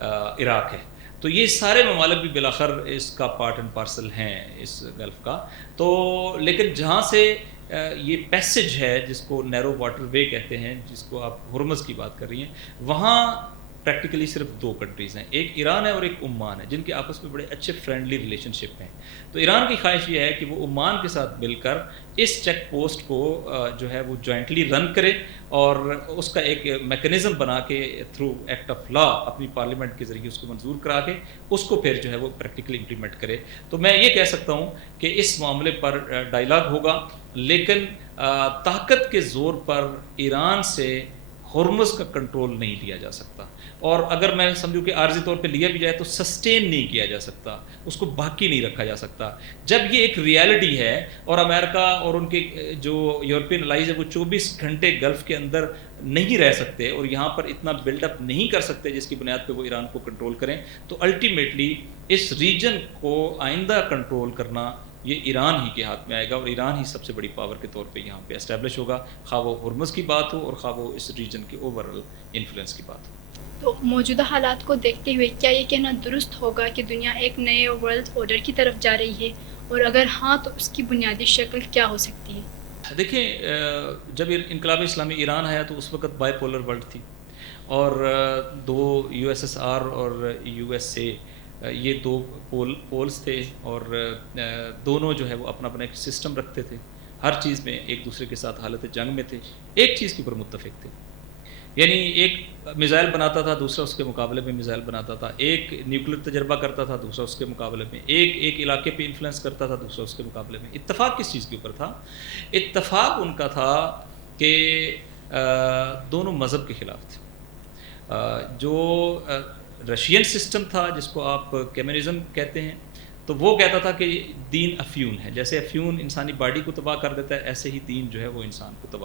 عراق ہے. تو یہ سارے ممالک بھی بالآخر اس کا پارٹ اینڈ پارسل ہیں اس گلف کا. تو لیکن جہاں سے یہ پیسج ہے جس کو نیرو واٹر وے کہتے ہیں، جس کو آپ ہرمز کی بات کر رہی ہیں، وہاں پریکٹیکلی صرف 2 کنٹریز ہیں، ایک ایران ہے اور ایک عمان ہے، جن کے آپس میں بڑے اچھے فرینڈلی ریلیشن شپ ہیں. تو ایران کی خواہش یہ ہے کہ وہ عمان کے ساتھ مل کر اس چیک پوسٹ کو جو ہے وہ جوائنٹلی رن کرے اور اس کا ایک میکنزم بنا کے تھرو ایکٹ آف لا اپنی پارلیمنٹ کے ذریعے اس کو منظور کرا کے اس کو پھر جو ہے وہ پریکٹیکلی امپلیمنٹ کرے. تو میں یہ کہہ سکتا ہوں کہ اس معاملے پر ڈائیلاگ ہوگا، لیکن طاقت کے زور پر ایران سے ہرمز کا کنٹرول نہیں لیا جا سکتا، اور اگر میں سمجھوں کہ عارضی طور پہ لیا بھی جائے تو سسٹین نہیں کیا جا سکتا، اس کو باقی نہیں رکھا جا سکتا۔ جب یہ ایک ریالٹی ہے اور امریکہ اور ان کے جو یورپین الائز ہے وہ 24 گھنٹے گلف کے اندر نہیں رہ سکتے اور یہاں پر اتنا بلڈ اپ نہیں کر سکتے جس کی بنیاد پہ وہ ایران کو کنٹرول کریں، تو الٹیمیٹلی اس ریجن کو آئندہ کنٹرول کرنا یہ ایران ہی کے ہاتھ میں آئے گا، اور ایران ہی سب سے بڑی پاور کے طور پہ یہاں پہ اسٹیبلش ہوگا، خواہ وہ ہرمز کی بات ہو اور خواہ وہ اس ریجن کے اوورآل انفلوئنس کی بات ہو۔ تو موجودہ حالات کو دیکھتے ہوئے کیا یہ کہنا درست ہوگا کہ دنیا ایک نئے ورلڈ آرڈر کی طرف جا رہی ہے، اور اگر ہاں تو اس کی بنیادی شکل کیا ہو سکتی ہے؟ دیکھیں، جب انقلاب اسلامی ایران آیا تو اس وقت بائی پولر ورلڈ تھی، اور دو یو ایس ایس آر اور یو ایس اے، یہ دو پولز تھے، اور دونوں جو ہے وہ اپنا اپنا ایک سسٹم رکھتے تھے، ہر چیز میں ایک دوسرے کے ساتھ حالت جنگ میں تھے، ایک چیز کے اوپر متفق تھے، یعنی ایک میزائل بناتا تھا دوسرا اس کے مقابلے میں میزائل بناتا تھا، ایک نیوکلیر تجربہ کرتا تھا دوسرا اس کے مقابلے میں، ایک علاقے پہ انفلوئنس کرتا تھا دوسرا اس کے مقابلے میں۔ اتفاق کس چیز کے اوپر تھا؟ اتفاق ان کا تھا کہ دونوں مذہب کے خلاف تھے۔ جو رشین سسٹم تھا جس کو آپ کمیونزم کہتے ہیں، تو وہ کہتا تھا کہ دین افیون ہے، جیسے افیون انسانی باڈی کو تباہ کر دیتا ہے، ایسے ہی دین جو ہے وہ انسان کو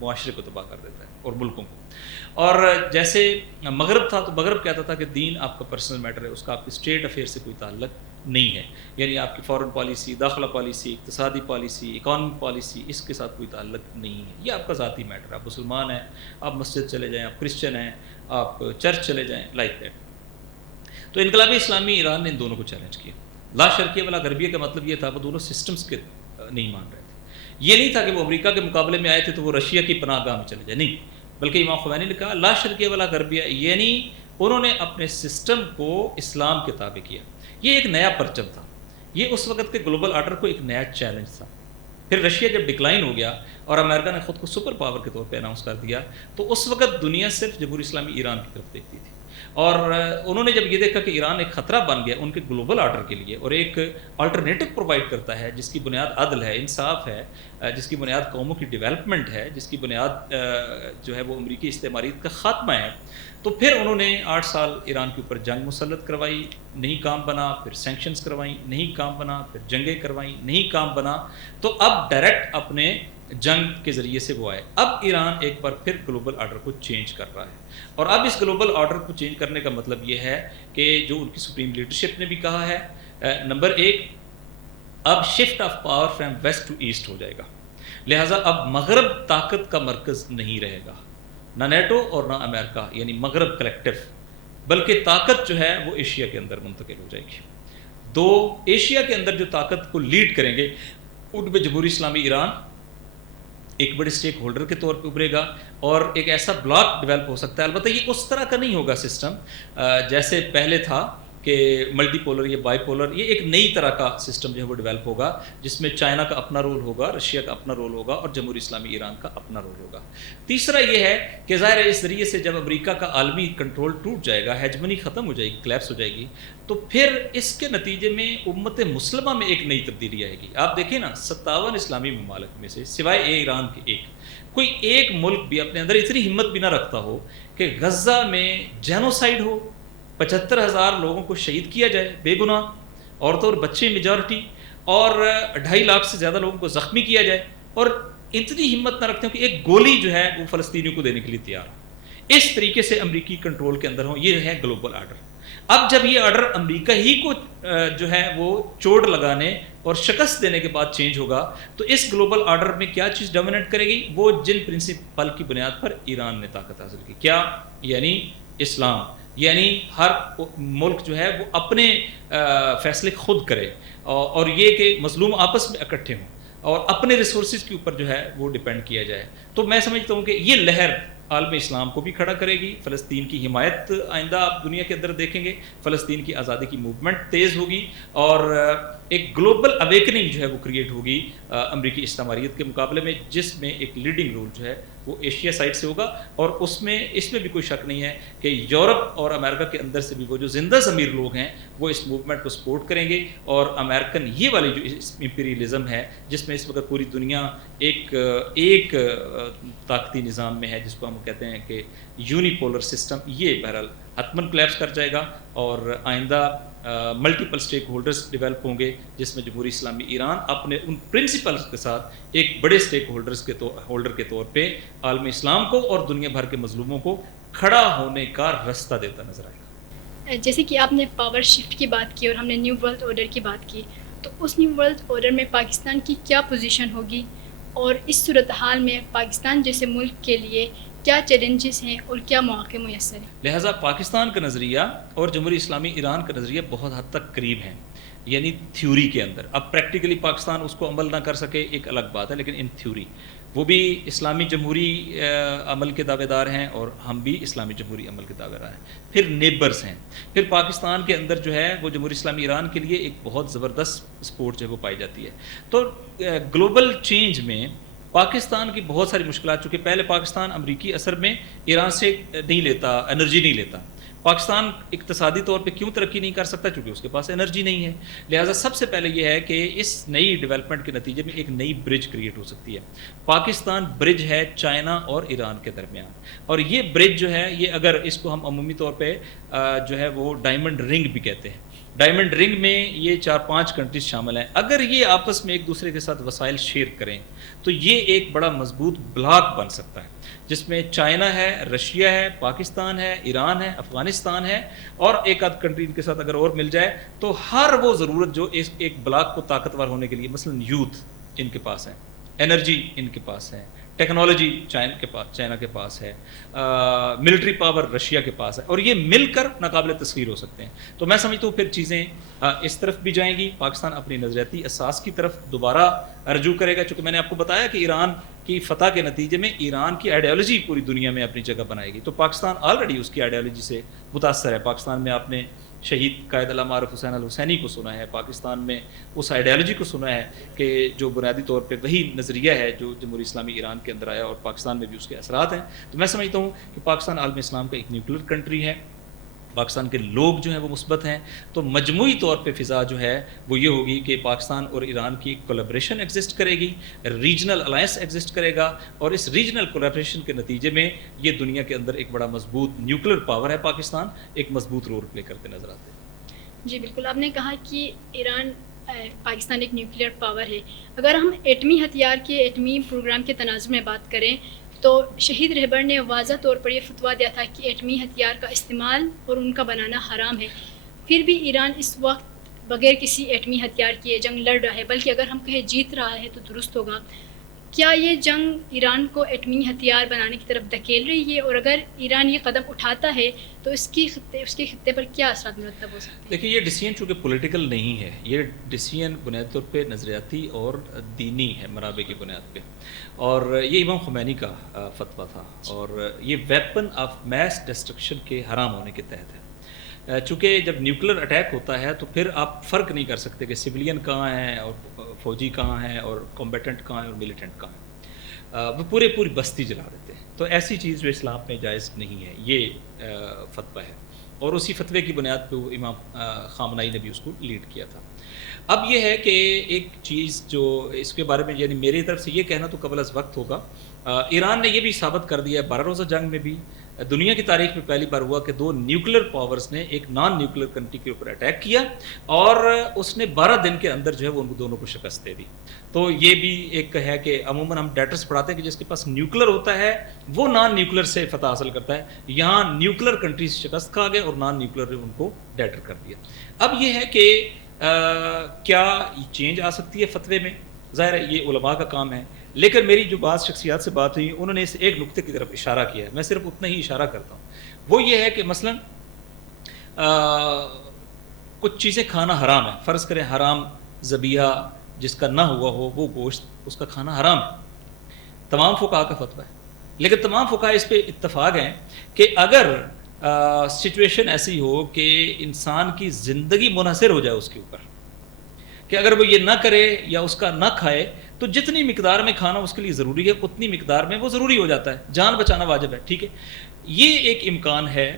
معاشرے کو تباہ کر دیتا ہے اور ملکوں کو۔ اور جیسے مغرب تھا تو مغرب کہتا تھا کہ دین آپ کا پرسنل میٹر ہے، اس کا آپ کی اسٹیٹ افیئر سے کوئی تعلق نہیں ہے، یعنی آپ کی فارن پالیسی، داخلہ پالیسی، اقتصادی پالیسی، اکانومی پالیسی، اس کے ساتھ کوئی تعلق نہیں ہے، یہ آپ کا ذاتی میٹر ہے۔ آپ مسلمان ہیں، آپ مسجد چلے جائیں، آپ کرسچن ہیں، آپ چرچ چلے جائیں، لائک دیٹ۔ تو انقلابی اسلامی ایران نے ان دونوں کو چیلنج کیا۔ لا شرقیہ ولا غربیہ کا مطلب یہ تھا وہ دونوں سسٹمز کے نہیں مان رہے تھے، یہ نہیں تھا کہ وہ امریکہ کے مقابلے میں آئے تھے تو وہ رشیا کی پناہ گاہ میں چلے جائیں، نہیں، بلکہ امام خمینی نے کہا لا شرقیہ ولا غربیہ، یعنی انہوں نے اپنے سسٹم کو اسلام کے تابع کیا۔ یہ ایک نیا پرچم تھا، یہ اس وقت کے گلوبل آرڈر کو ایک نیا چیلنج تھا۔ پھر رشیا جب ڈکلائن ہو گیا اور امریکہ نے خود کو سپر پاور کے طور پہ اناؤنس کر دیا، تو اس وقت دنیا صرف جمہوری اسلامی ایران کی طرف دیکھتی تھی، اور انہوں نے جب یہ دیکھا کہ ایران ایک خطرہ بن گیا ان کے گلوبل آرڈر کے لیے اور ایک الٹرنیٹو پرووائڈ کرتا ہے جس کی بنیاد عدل ہے، انصاف ہے، جس کی بنیاد قوموں کی ڈیولپمنٹ ہے، جس کی بنیاد جو ہے وہ امریکی استعماریت کا خاتمہ ہے، تو پھر انہوں نے 8 سال ایران کے اوپر جنگ مسلط کروائی، نہیں کام بنا، پھر سینکشنز کروائیں، نہیں کام بنا، پھر جنگیں کروائیں، نہیں کام بنا، تو اب ڈائریکٹ اپنے جنگ کے ذریعے سے وہ آئے۔ اب ایران ایک بار پھر گلوبل آرڈر کو چینج کر رہا ہے، اور اب اس گلوبل آرڈر کو چینج کرنے کا مطلب یہ ہے کہ جو ان کی سپریم لیڈرشپ نے بھی کہا ہے، نمبر 1، اب shift of power from west to east ہو جائے گا، لہٰذا اب مغرب طاقت کا مرکز نہیں رہے گا، نہ نیٹو اور نہ امریکہ، یعنی مغرب کلیکٹیو، بلکہ طاقت جو ہے وہ ایشیا کے اندر منتقل ہو جائے گی۔ دو، ایشیا کے اندر جو طاقت کو لیڈ کریں گے ان میں جمہوری اسلامی ایران ایک بڑے سٹیک ہولڈر کے طور پہ ابھرے گا، اور ایک ایسا بلاک ڈیولپ ہو سکتا ہے، البتہ یہ اس طرح کا نہیں ہوگا سسٹم جیسے پہلے تھا کہ ملٹی پولر یا بائی پولر، یہ ایک نئی طرح کا سسٹم جو ہے وہ ڈیولپ ہوگا جس میں چائنا کا اپنا رول ہوگا، رشیا کا اپنا رول ہوگا، اور جمہوری اسلامی ایران کا اپنا رول ہوگا۔ تیسرا یہ ہے کہ ظاہر ہے اس ذریعے سے جب امریکہ کا عالمی کنٹرول ٹوٹ جائے گا، ہیجمنی ختم ہو جائے گی، کلیپس ہو جائے گی، تو پھر اس کے نتیجے میں امت مسلمہ میں ایک نئی تبدیلی آئے گی۔ آپ دیکھیں نا، 57 اسلامی ممالک میں سے سوائے ایران کے کوئی ایک ملک بھی اپنے اندر اتنی ہمت بھی نہ رکھتا ہو کہ غزہ میں جینوسائیڈ ہو، 75,000 لوگوں کو شہید کیا جائے بے گناہ، عورتوں اور بچے میجورٹی، اور 2.5 لاکھ سے زیادہ لوگوں کو زخمی کیا جائے، اور اتنی ہمت نہ رکھتے ہوں کہ ایک گولی جو ہے وہ فلسطینیوں کو دینے کے لیے تیار ہو، اس طریقے سے امریکی کنٹرول کے اندر ہوں۔ یہ ہے گلوبل آرڈر۔ اب جب یہ آرڈر امریکہ ہی کو جو ہے وہ چوٹ لگانے اور شکست دینے کے بعد چینج ہوگا، تو اس گلوبل آرڈر میں کیا چیز ڈومینیٹ کرے گی؟ وہ جن پرنسپل کی بنیاد پر ایران نے طاقت حاصل کی، کیا؟ یعنی اسلام، یعنی ہر ملک جو ہے وہ اپنے فیصلے خود کرے، اور یہ کہ مظلوم آپس میں اکٹھے ہوں اور اپنے ریسورسز کے اوپر جو ہے وہ ڈیپینڈ کیا جائے۔ تو میں سمجھتا ہوں کہ یہ لہر عالم اسلام کو بھی کھڑا کرے گی، فلسطین کی حمایت آئندہ آپ دنیا کے اندر دیکھیں گے، فلسطین کی آزادی کی موومنٹ تیز ہوگی، اور ایک گلوبل اویکننگ جو ہے وہ کریٹ ہوگی امریکی استعماریت کے مقابلے میں، جس میں ایک لیڈنگ رول جو ہے وہ ایشیا سائڈ سے ہوگا، اور اس میں بھی کوئی شک نہیں ہے کہ یورپ اور امریکہ کے اندر سے بھی وہ جو زندہ ضمیر لوگ ہیں وہ اس موومنٹ کو سپورٹ کریں گے، اور امریکن یہ والی جو امپیریلزم ہے جس میں اس وقت پوری دنیا ایک طاقتی نظام میں ہے، جس کو ہم کہتے ہیں کہ یونی پولر سسٹم، یہ بہرحال حتماً کولیپس کر جائے گا، اور آئندہ ملٹیپل سٹیک ہولڈرز ڈیولپ ہوں گے، جس میں جمہوری اسلامی ایران اپنے ان پرنسپلز کے ساتھ ایک بڑے سٹیک ہولڈر کے طور پہ عالم اسلام کو اور دنیا بھر کے مظلوموں کو کھڑا ہونے کا راستہ دیتا نظر آئے گا۔ جیسے کہ آپ نے پاور شفٹ کی بات کی اور ہم نے نیو ورلڈ آرڈر کی بات کی، تو اس نیو ورلڈ آرڈر میں پاکستان کی کیا پوزیشن ہوگی، اور اس صورتحال میں پاکستان جیسے ملک کے لیے کیا چیلنجز ہیں اور کیا مواقع میسر ہیں؟ لہٰذا پاکستان کا نظریہ اور جمہوری اسلامی ایران کا نظریہ بہت حد تک قریب ہیں، یعنی تھیوری کے اندر۔ اب پریکٹیکلی پاکستان اس کو عمل نہ کر سکے ایک الگ بات ہے، لیکن ان تھیوری وہ بھی اسلامی جمہوری عمل کے دعوے دار ہیں، اور ہم بھی اسلامی جمہوری عمل کے دعوے دار ہیں۔ پھر نیبرز ہیں، پھر پاکستان کے اندر جو ہے وہ جمہوری اسلامی ایران کے لیے ایک بہت زبردست سپورٹ جو ہے وہ پائی جاتی ہے۔ تو گلوبل چینج میں پاکستان کی بہت ساری مشکلات، چونکہ پہلے پاکستان امریکی اثر میں ایران سے نہیں لیتا، انرجی نہیں لیتا۔ پاکستان اقتصادی طور پہ کیوں ترقی نہیں کر سکتا؟ چونکہ اس کے پاس انرجی نہیں ہے۔ لہٰذا سب سے پہلے یہ ہے کہ اس نئی ڈیولپمنٹ کے نتیجے میں ایک نئی برج کریٹ ہو سکتی ہے۔ پاکستان برج ہے چائنا اور ایران کے درمیان، اور یہ برج جو ہے یہ اگر اس کو ہم عمومی طور پہ جو ہے وہ ڈائمنڈ رنگ بھی کہتے ہیں، ڈائمنڈ رنگ میں یہ 4-5 کنٹریز شامل ہیں۔ اگر یہ آپس میں ایک دوسرے کے ساتھ وسائل شیئر کریں تو یہ ایک بڑا مضبوط بلاک بن سکتا ہے، جس میں چائنا ہے، رشیا ہے، پاکستان ہے، ایران ہے، افغانستان ہے، اور ایک آدھ کنٹری ان کے ساتھ اگر اور مل جائے تو ہر وہ ضرورت جو ایک بلاک کو طاقتور ہونے کے لیے، مثلا یوتھ ان کے پاس ہے، انرجی ان کے پاس ہے، ٹیکنالوجی چائنا کے پاس ہے، ملٹری پاور رشیا کے پاس ہے، اور یہ مل کر ناقابل تسخیر ہو سکتے ہیں۔ تو میں سمجھتا ہوں پھر چیزیں اس طرف بھی جائیں گی، پاکستان اپنی نظریاتی اساس کی طرف دوبارہ رجوع کرے گا، چونکہ میں نے آپ کو بتایا کہ ایران کی فتح کے نتیجے میں ایران کی آئیڈیالوجی پوری دنیا میں اپنی جگہ بنائے گی، تو پاکستان آلریڈی اس کی آئیڈیالوجی سے متاثر ہے۔ پاکستان میں آپ نے شہید قائد علامہ عارف حسین الحسینی کو سنا ہے، پاکستان میں اس آئیڈیالوجی کو سنا ہے کہ جو بنیادی طور پہ وہی نظریہ ہے جو جمہوری اسلامی ایران کے اندر آیا، اور پاکستان میں بھی اس کے اثرات ہیں۔ تو میں سمجھتا ہوں کہ پاکستان عالم اسلام کا ایک نیوکلیر کنٹری ہے، پاکستان کے لوگ جو ہیں وہ مثبت ہیں، تو مجموعی طور پہ فضا جو ہے وہ یہ ہوگی کہ پاکستان اور ایران کی کولیبریشن ایگزسٹ کرے گی، ریجنل الائنس ایگزسٹ کرے گا، اور اس ریجنل کولیبریشن کے نتیجے میں یہ دنیا کے اندر ایک بڑا مضبوط نیوکلیر پاور ہے، پاکستان ایک مضبوط رول پلے کرتے نظر آتے ہیں۔ جی بالکل، آپ نے کہا کہ ایران پاکستان ایک نیوکلیئر پاور ہے۔ اگر ہم ایٹمی ہتھیار کے ایٹمی پروگرام کے تناظر میں بات کریں تو شہید رہبر نے واضح طور پر یہ فتویٰ دیا تھا کہ ایٹمی ہتھیار کا استعمال اور ان کا بنانا حرام ہے، پھر بھی ایران اس وقت بغیر کسی ایٹمی ہتھیار کی جنگ لڑ رہا ہے، بلکہ اگر ہم کہیں جیت رہا ہے تو درست ہوگا۔ کیا یہ جنگ ایران کو ایٹمی ہتھیار بنانے کی طرف دھکیل رہی ہے، اور اگر ایران یہ قدم اٹھاتا ہے تو اس کے خطے پر کیا اثرات مرتب ہو سکتے ہیں؟ دیکھیے یہ ڈیسیژن چونکہ پولیٹیکل نہیں ہے، یہ ڈیسیژن بنیادی طور پہ نظریاتی اور دینی ہے، منابع کی بنیاد پہ، اور یہ امام خمینی کا فتویٰ تھا، اور یہ ویپن آف میس ڈسٹرکشن کے حرام ہونے کے تحت ہے۔ چونکہ جب نیوکلر اٹیک ہوتا ہے تو پھر آپ فرق نہیں کر سکتے کہ سویلین کہاں ہیں اور فوجی کہاں ہیں اور کمبیٹنٹ کہاں ہیں اور ملیٹنٹ کہاں ہیں، وہ پوری بستی جلا دیتے ہیں۔ تو ایسی چیز جو اسلام میں جائز نہیں ہے، یہ فتویٰ ہے، اور اسی فتوے کی بنیاد پہ وہ امام خامنائی نے بھی اس کو لیڈ کیا تھا۔ اب یہ ہے کہ ایک چیز جو اس کے بارے میں یعنی میری طرف سے یہ کہنا تو قبل از وقت ہوگا، ایران نے یہ بھی ثابت کر دیا ہے 12 روزہ جنگ میں بھی، دنیا کی تاریخ میں پہلی بار ہوا کہ 2 نیوکلیر پاورز نے ایک نان نیوکلیر کنٹری کے اوپر اٹیک کیا، اور اس نے 12 دن کے اندر جو ہے وہ ان دونوں کو شکست دے دی۔ تو یہ بھی ایک ہے کہ عموماً ہم ڈیٹرز پڑھاتے ہیں کہ جس کے پاس نیوکلیر ہوتا ہے وہ نان نیوکلیر سے فتح حاصل کرتا ہے، یہاں نیوکلیر کنٹری سے شکست کھا گئے اور نان نیوکلیر نے ان کو ڈیٹر کر دیا۔ اب یہ ہے کہ کیا چینج آ سکتی ہے فتوے میں؟ ظاہر ہے یہ علماء کا کام ہے، لیکن میری جو بعض شخصیات سے بات ہوئی انہوں نے اس ایک نقطے کی طرف اشارہ کیا ہے، میں صرف اتنا ہی اشارہ کرتا ہوں، وہ یہ ہے کہ مثلا کچھ چیزیں کھانا حرام ہے، فرض کریں حرام ذبیحہ جس کا نہ ہوا ہو وہ گوشت اس کا کھانا حرام ہے، تمام فقہاء کا فتویٰ ہے، لیکن تمام فقہاء اس پہ اتفاق ہیں کہ اگر سچویشن ایسی ہو کہ انسان کی زندگی منحصر ہو جائے اس کے اوپر، کہ اگر وہ یہ نہ کرے یا اس کا نہ کھائے تو جتنی مقدار میں کھانا اس کے لیے ضروری ہے اتنی مقدار میں وہ ضروری ہو جاتا ہے، جان بچانا واجب ہے، ٹھیک ہے۔ یہ ایک امکان ہے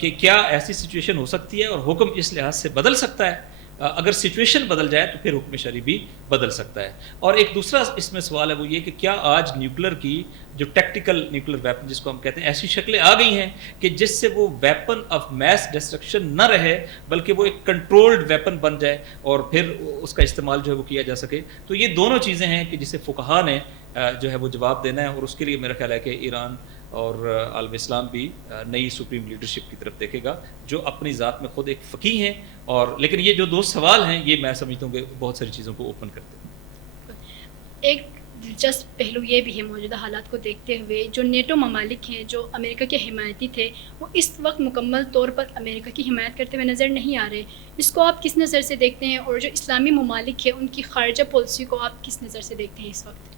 کہ کیا ایسی سچویشن ہو سکتی ہے اور حکم اس لحاظ سے بدل سکتا ہے، اگر سچویشن بدل جائے تو پھر حکم شرعی بھی بدل سکتا ہے۔ اور ایک دوسرا اس میں سوال ہے وہ یہ کہ کیا آج نیوکلر کی جو ٹیکٹیکل نیوکلر ویپن جس کو ہم کہتے ہیں ایسی شکلیں آ گئی ہیں کہ جس سے وہ ویپن آف میس ڈسٹرکشن نہ رہے بلکہ وہ ایک کنٹرولڈ ویپن بن جائے اور پھر اس کا استعمال جو ہے وہ کیا جا سکے۔ تو یہ دونوں چیزیں ہیں کہ جسے فقہا نے جو ہے وہ جواب دینا ہے، اور اس کے لیے میرا خیال ہے کہ ایران اور عالم اسلام بھی نئی سپریم لیڈرشپ کی طرف دیکھے گا جو اپنی ذات میں خود ایک فقیہ ہیں، اور لیکن یہ جو دو سوال ہیں یہ میں سمجھتا ہوں کہ بہت ساری چیزوں کو اوپن کرتے ہیں۔ ایک دلچسپ پہلو یہ بھی ہے موجودہ حالات کو دیکھتے ہوئے جو نیٹو ممالک ہیں جو امریکہ کے حمایتی تھے وہ اس وقت مکمل طور پر امریکہ کی حمایت کرتے ہوئے نظر نہیں آ رہے، اس کو آپ کس نظر سے دیکھتے ہیں؟ اور جو اسلامی ممالک ہیں ان کی خارجہ پالیسی کو آپ کس نظر سے دیکھتے ہیں اس وقت؟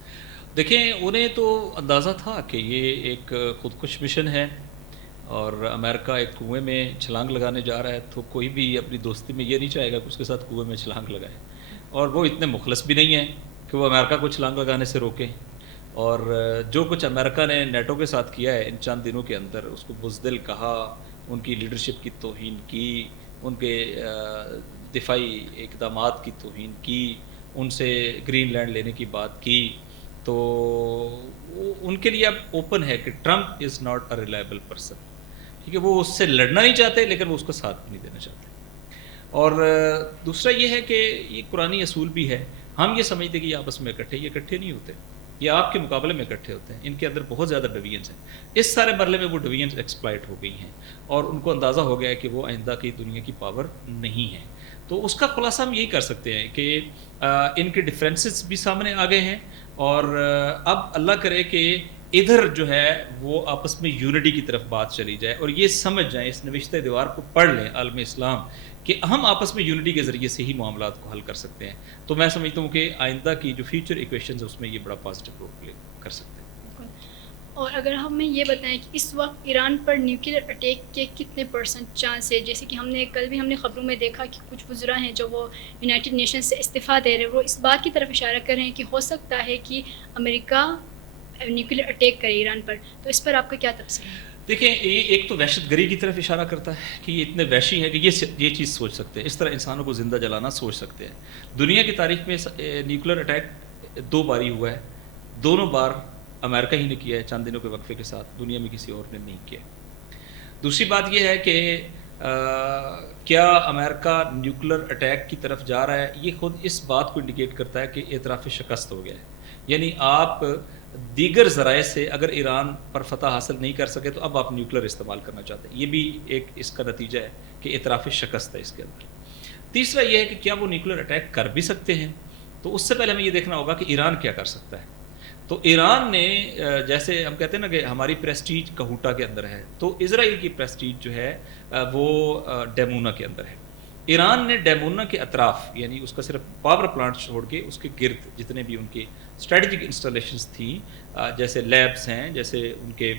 دیکھیں انہیں تو اندازہ تھا کہ یہ ایک خودکش مشن ہے اور امریکہ ایک کنویں میں چھلانگ لگانے جا رہا ہے، تو کوئی بھی اپنی دوستی میں یہ نہیں چاہے گا کہ اس کے ساتھ کنویں میں چھلانگ لگائے، اور وہ اتنے مخلص بھی نہیں ہیں کہ وہ امریکہ کو چھلانگ لگانے سے روکیں۔ اور جو کچھ امریکہ نے نیٹو کے ساتھ کیا ہے ان چند دنوں کے اندر، اس کو بزدل کہا، ان کی لیڈرشپ کی توہین کی، ان کے دفاعی اقدامات کی توہین کی، ان سے گرین لینڈ لینے کی بات کی، تو ان کے لیے اب اوپن ہے کہ Trump is not a reliable person, ٹھیک ہے، وہ اس سے لڑنا نہیں چاہتے لیکن وہ اس کو ساتھ نہیں دینا چاہتے۔ اور دوسرا یہ ہے کہ یہ قرآنی اصول بھی ہے، ہم یہ سمجھتے کہ یہ آپس میں اکٹھے، یہ اکٹھے نہیں ہوتے، یہ آپ کے مقابلے میں اکٹھے ہوتے ہیں، ان کے اندر بہت زیادہ ڈویژنز ہیں، اس سارے مرحلے میں وہ ڈویژنز ایکسپلائٹ ہو گئی ہیں اور ان کو اندازہ ہو گیا ہے کہ وہ آئندہ کی دنیا کی پاور نہیں ہے۔ تو اس کا خلاصہ ہم یہی کر سکتے ہیں کہ ان کے ڈفرینسز بھی سامنے آ گئے ہیں، اور اب اللہ کرے کہ ادھر جو ہے وہ آپس میں یونٹی کی طرف بات چلی جائے اور یہ سمجھ جائیں، اس نوشتہ دیوار کو پڑھ لیں عالم اسلام کہ ہم آپس میں یونٹی کے ذریعے سے ہی معاملات کو حل کر سکتے ہیں۔ تو میں سمجھتا ہوں کہ آئندہ کی جو فیوچر ایکویشنز اس میں یہ بڑا پازیٹیو رول پلے کر سکتے ہیں۔ اور اگر ہمیں یہ بتائیں کہ اس وقت ایران پر نیوکلیئر اٹیک کے کتنے % چانس ہے؟ جیسے کہ کل بھی ہم نے خبروں میں دیکھا کہ کچھ وزراء ہیں جو وہ یونائٹڈ نیشنز سے استعفیٰ دے رہے ہیں، وہ اس بات کی طرف اشارہ کر رہے ہیں کہ ہو سکتا ہے کہ امریکہ نیوکلیئر اٹیک کرے ایران پر، تو اس پر آپ کا کیا تفصیل ہے؟ دیکھیں ایک تو وحشت گری کی طرف اشارہ کرتا ہے کہ یہ اتنے وحشی ہیں کہ یہ چیز سوچ سکتے ہیں، اس طرح انسانوں کو زندہ جلانا سوچ سکتے ہیں۔ دنیا کی تاریخ میں نیوکلیئر اٹیک 2 باری ہوا ہے، دونوں بار امریکہ ہی نے کیا ہے چند دنوں کے وقفے کے ساتھ، دنیا میں کسی اور نے نہیں کیا۔ دوسری بات یہ ہے کہ کیا امریکہ نیوکلیئر اٹیک کی طرف جا رہا ہے، یہ خود اس بات کو انڈیکیٹ کرتا ہے کہ اعتراف شکست ہو گیا ہے، یعنی آپ دیگر ذرائع سے اگر ایران پر فتح حاصل نہیں کر سکے تو اب آپ نیوکلیئر استعمال کرنا چاہتے ہیں، یہ بھی ایک اس کا نتیجہ ہے کہ اعتراف شکست ہے اس کے اندر۔ تیسرا یہ ہے کہ کیا وہ نیوکلیئر اٹیک کر بھی سکتے ہیں، تو اس سے پہلے ہمیں یہ دیکھنا ہوگا کہ ایران کیا کر سکتا ہے۔ تو ایران نے جیسے ہم کہتے ہیں نا کہ ہماری پریسٹیج کہوٹا کے اندر ہے، تو اسرائیل کی پریسٹیج جو ہے وہ ڈیمونا کے اندر ہے۔ ایران نے ڈیمونا کے اطراف یعنی اس کا صرف پاور پلانٹ چھوڑ کے اس کے گرد جتنے بھی ان کے اسٹریٹجک انسٹالیشنز تھیں، جیسے لیبس ہیں، جیسے ان کے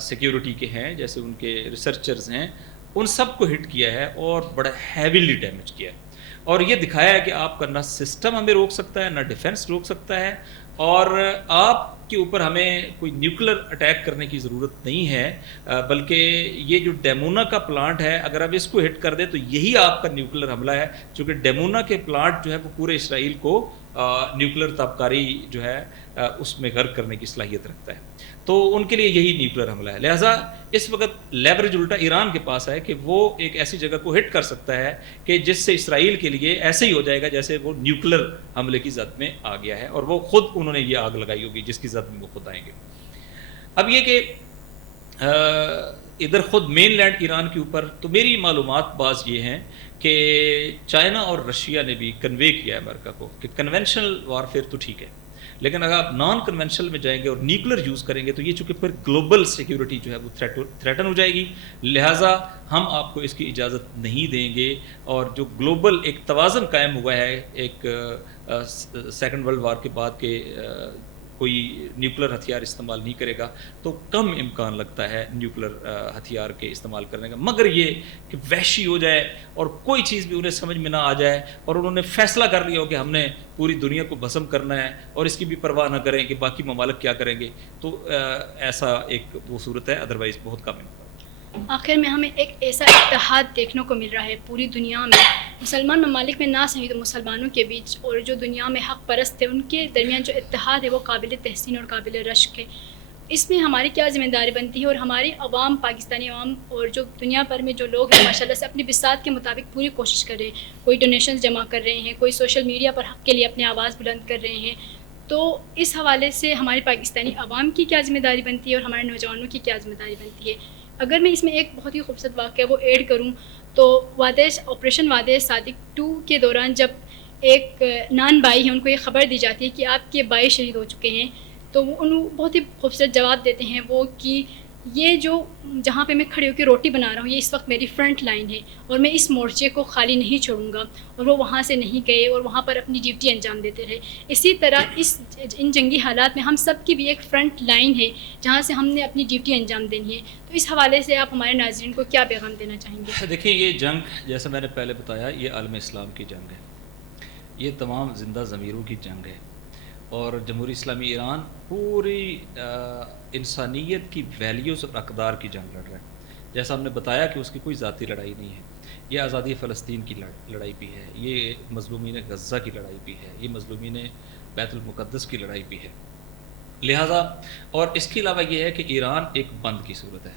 سیکیورٹی کے ہیں، جیسے ان کے ریسرچرز ہیں، ان سب کو ہٹ کیا ہے اور بڑا ہیویلی ڈیمیج کیا ہے، اور یہ دکھایا ہے کہ آپ کا نہ سسٹم ہمیں روک سکتا ہے، نہ ڈیفنس روک سکتا ہے، اور آپ کے اوپر ہمیں کوئی نیوکلر اٹیک کرنے کی ضرورت نہیں ہے، بلکہ یہ جو ڈیمونا کا پلانٹ ہے اگر آپ اس کو ہٹ کر دیں تو یہی آپ کا نیوکلر حملہ ہے، چونکہ ڈیمونا کے پلانٹ جو ہے وہ پورے اسرائیل کو نیوکلر تابکاری جو ہے اس میں غرق کرنے کی صلاحیت رکھتا ہے، تو ان کے لیے یہی نیوکلر حملہ ہے۔ لہٰذا اس وقت لیوریج الٹا ایران کے پاس ہے کہ وہ ایک ایسی جگہ کو ہٹ کر سکتا ہے کہ جس سے اسرائیل کے لیے ایسے ہی ہو جائے گا جیسے وہ نیوکلر حملے کی زد میں آ گیا ہے، اور وہ خود انہوں نے یہ آگ لگائی ہوگی جس کی زد میں وہ خود آئیں گے۔ اب یہ کہ ادھر خود مین لینڈ ایران کے اوپر، تو میری معلومات بعض یہ ہیں کہ چائنا اور رشیا نے بھی کنوے کیا ہے امریکہ کو کہ کنونشنل وارفیئر تو ٹھیک ہے، لیکن اگر آپ نان کنونشنل میں جائیں گے اور نیوکلر یوز کریں گے تو یہ چونکہ پھر گلوبل سیکیورٹی جو ہے وہ تھریٹن ہو جائے گی، لہٰذا ہم آپ کو اس کی اجازت نہیں دیں گے، اور جو گلوبل ایک توازن قائم ہوا ہے ایک سیکنڈ ورلڈ وار کے بعد کے کوئی نیوکلر ہتھیار استعمال نہیں کرے گا تو کم امکان لگتا ہے نیوکلر ہتھیار کے استعمال کرنے کا. مگر یہ کہ وحشی ہو جائے اور کوئی چیز بھی انہیں سمجھ میں نہ آ جائے اور انہوں نے فیصلہ کر لیا ہو کہ ہم نے پوری دنیا کو بھسم کرنا ہے اور اس کی بھی پرواہ نہ کریں کہ باقی ممالک کیا کریں گے, تو ایسا ایک وہ صورت ہے, ادروائز بہت کم امکان. آخر میں ہمیں ایک ایسا اتحاد دیکھنے کو مل رہا ہے پوری دنیا میں, مسلمان ممالک میں نہ صحیح تو مسلمانوں کے بیچ, اور جو دنیا میں حق پرست تھے ان کے درمیان جو اتحاد ہے وہ قابل تحسین اور قابل رشک ہے. اس میں ہماری کیا ذمہ داری بنتی ہے, اور ہماری عوام, پاکستانی عوام اور جو دنیا بھر میں جو لوگ ہیں ماشاء اللہ سے اپنی بساط کے مطابق پوری کوشش کر رہے ہیں, کوئی ڈونیشنز جمع کر رہے ہیں, کوئی سوشل میڈیا پر حق کے لیے اپنی آواز بلند کر رہے ہیں. تو اس حوالے سے ہماری پاکستانی عوام کی کیا ذمہ داری بنتی ہے اور ہمارے نوجوانوں کی کیا ذمہ داری بنتی ہے. اگر میں اس میں ایک بہت ہی خوبصورت واقعہ وہ ایڈ کروں تو آپریشن وعدہ صادق 2 کے دوران جب ایک نان بائی ہیں ان کو یہ خبر دی جاتی ہے کہ آپ کے بھائی شہید ہو چکے ہیں, تو وہ ان بہت ہی خوبصورت جواب دیتے ہیں وہ کہ یہ جو جہاں پہ میں کھڑے ہو کے روٹی بنا رہا ہوں یہ اس وقت میری فرنٹ لائن ہے اور میں اس مورچے کو خالی نہیں چھوڑوں گا. اور وہ وہاں سے نہیں گئے اور وہاں پر اپنی ڈیوٹی انجام دیتے رہے. اسی طرح ان جنگی حالات میں ہم سب کی بھی ایک فرنٹ لائن ہے جہاں سے ہم نے اپنی ڈیوٹی انجام دینی ہے. تو اس حوالے سے آپ ہمارے ناظرین کو کیا پیغام دینا چاہیں گے؟ دیکھیں, یہ جنگ جیسے میں نے پہلے بتایا یہ عالم اسلام کی جنگ ہے, یہ تمام زندہ ضمیروں کی جنگ ہے, اور جمہوری اسلامی ایران پوری انسانیت کی ویلیوز اور اقدار کی جنگ لڑ رہا ہے. جیسا ہم نے بتایا کہ اس کی کوئی ذاتی لڑائی نہیں ہے, یہ آزادی فلسطین کی لڑائی بھی ہے, یہ مظلومین غزہ کی لڑائی بھی ہے, یہ مظلومین بیت المقدس کی لڑائی بھی ہے. لہٰذا اور اس کے علاوہ یہ ہے کہ ایران ایک بند کی صورت ہے.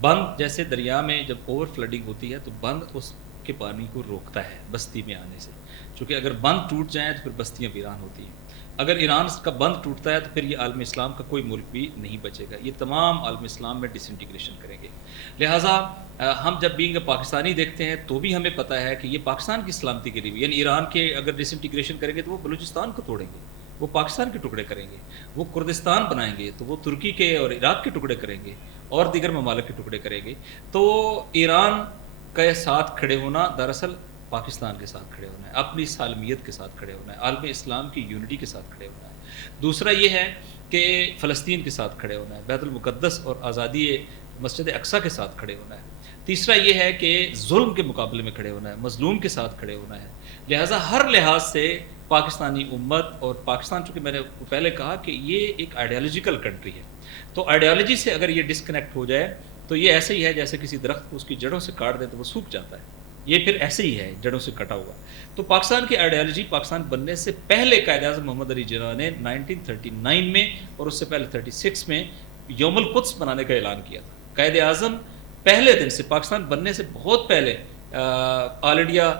بند جیسے دریا میں جب اوور فلڈنگ ہوتی ہے تو بند اس کے پانی کو روکتا ہے بستی میں آنے سے, چونکہ اگر بند ٹوٹ جائیں تو پھر بستیاں ویران ہوتی ہیں. اگر ایران کا بند ٹوٹتا ہے تو پھر یہ عالم اسلام کا کوئی ملک بھی نہیں بچے گا, یہ تمام عالم اسلام میں ڈس انٹیگریشن کریں گے. لہٰذا ہم جب بینگ پاکستانی دیکھتے ہیں تو بھی ہمیں پتہ ہے کہ یہ پاکستان کی سلامتی کے لیے بھی, یعنی ایران کے اگر ڈس انٹیگریشن کریں گے تو وہ بلوچستان کو توڑیں گے, وہ پاکستان کے ٹکڑے کریں گے, وہ کردستان بنائیں گے تو وہ ترکی کے اور عراق کے ٹکڑے کریں گے اور دیگر ممالک کے ٹکڑے کریں گے. تو ایران کے ساتھ کھڑے ہونا دراصل پاکستان کے ساتھ کھڑے ہونا ہے, اپنی سالمیت کے ساتھ کھڑے ہونا ہے, عالم اسلام کی یونٹی کے ساتھ کھڑے ہونا ہے. دوسرا یہ ہے کہ فلسطین کے ساتھ کھڑے ہونا ہے, بیت المقدس اور آزادی مسجد اقصیٰ کے ساتھ کھڑے ہونا ہے. تیسرا یہ ہے کہ ظلم کے مقابلے میں کھڑے ہونا ہے, مظلوم کے ساتھ کھڑے ہونا ہے. لہٰذا ہر لحاظ سے پاکستانی امت اور پاکستان, چونکہ میں نے پہلے کہا کہ یہ ایک آئیڈیالوجیکل کنٹری ہے, تو آئیڈیالوجی سے اگر یہ ڈسکنیکٹ ہو جائے تو یہ ایسے ہی ہے جیسے کسی درخت کو اس کی جڑوں سے کاٹ دیں تو وہ سوکھ جاتا ہے, یہ پھر ایسے ہی ہے جڑوں سے کٹا ہوا. تو پاکستان کی آئیڈیالوجی پاکستان بننے سے پہلے قائد اعظم محمد علی جناح نے 1939 میں اور اس سے پہلے 36 میں یوم القدس بنانے کا اعلان کیا تھا. قائد اعظم پہلے دن سے, پاکستان بننے سے بہت پہلے آل انڈیا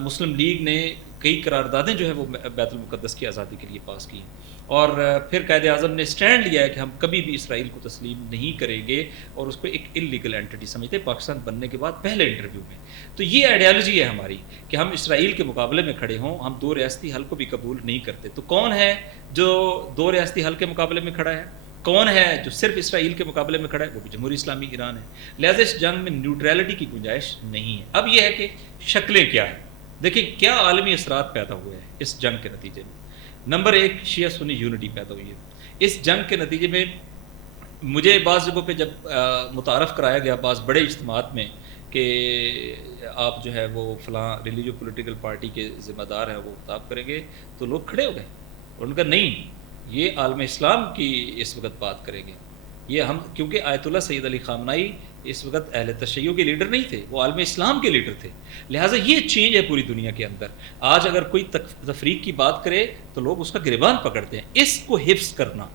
مسلم لیگ نے کئی قراردادیں جو ہے وہ بیت المقدس کی آزادی کے لیے پاس کی, اور پھر قائد اعظم نے اسٹینڈ لیا ہے کہ ہم کبھی بھی اسرائیل کو تسلیم نہیں کریں گے اور اس کو ایک انلیگل اینٹی سمجھتے پاکستان بننے کے بعد پہلے انٹرویو میں. تو یہ آئیڈیالوجی ہے ہماری کہ ہم اسرائیل کے مقابلے میں کھڑے ہوں, ہم 2 ریاستی حل کو بھی قبول نہیں کرتے. تو کون ہے جو 2 ریاستی حل کے مقابلے میں کھڑا ہے, کون ہے جو صرف اسرائیل کے مقابلے میں کھڑا ہے؟ وہ بھی جمہوری اسلامی ایران ہے. لہٰذا اس جنگ میں نیوٹرلٹی کی گنجائش نہیں ہے. اب یہ ہے کہ شکلیں کیا ہیں, دیکھیں کیا عالمی اثرات پیدا ہوئے ہیں اس جنگ کے نتیجے میں. نمبر 1, شیعہ سنی یونٹی پیدا ہوئی ہے. اس جنگ کے نتیجے میں مجھے بعض جگہوں پہ جب متعارف کرایا گیا بعض بڑے اجتماعات میں کہ آپ جو ہے وہ فلاں ریلیجو پولیٹیکل پارٹی کے ذمہ دار ہیں وہ خطاب کریں گے, تو لوگ کھڑے ہو گئے اور ان کا نہیں, یہ عالم اسلام کی اس وقت بات کریں گے. یہ ہم, کیونکہ آیت اللہ سید علی خامنائی اس وقت اہل تشیع کے لیڈر نہیں تھے, وہ عالم اسلام کے لیڈر تھے. لہٰذا یہ چینج ہے پوری دنیا کے اندر. آج اگر کوئی تفریق کی بات کرے تو لوگ اس کا گریبان پکڑتے ہیں. اس کو حفظ کرنا,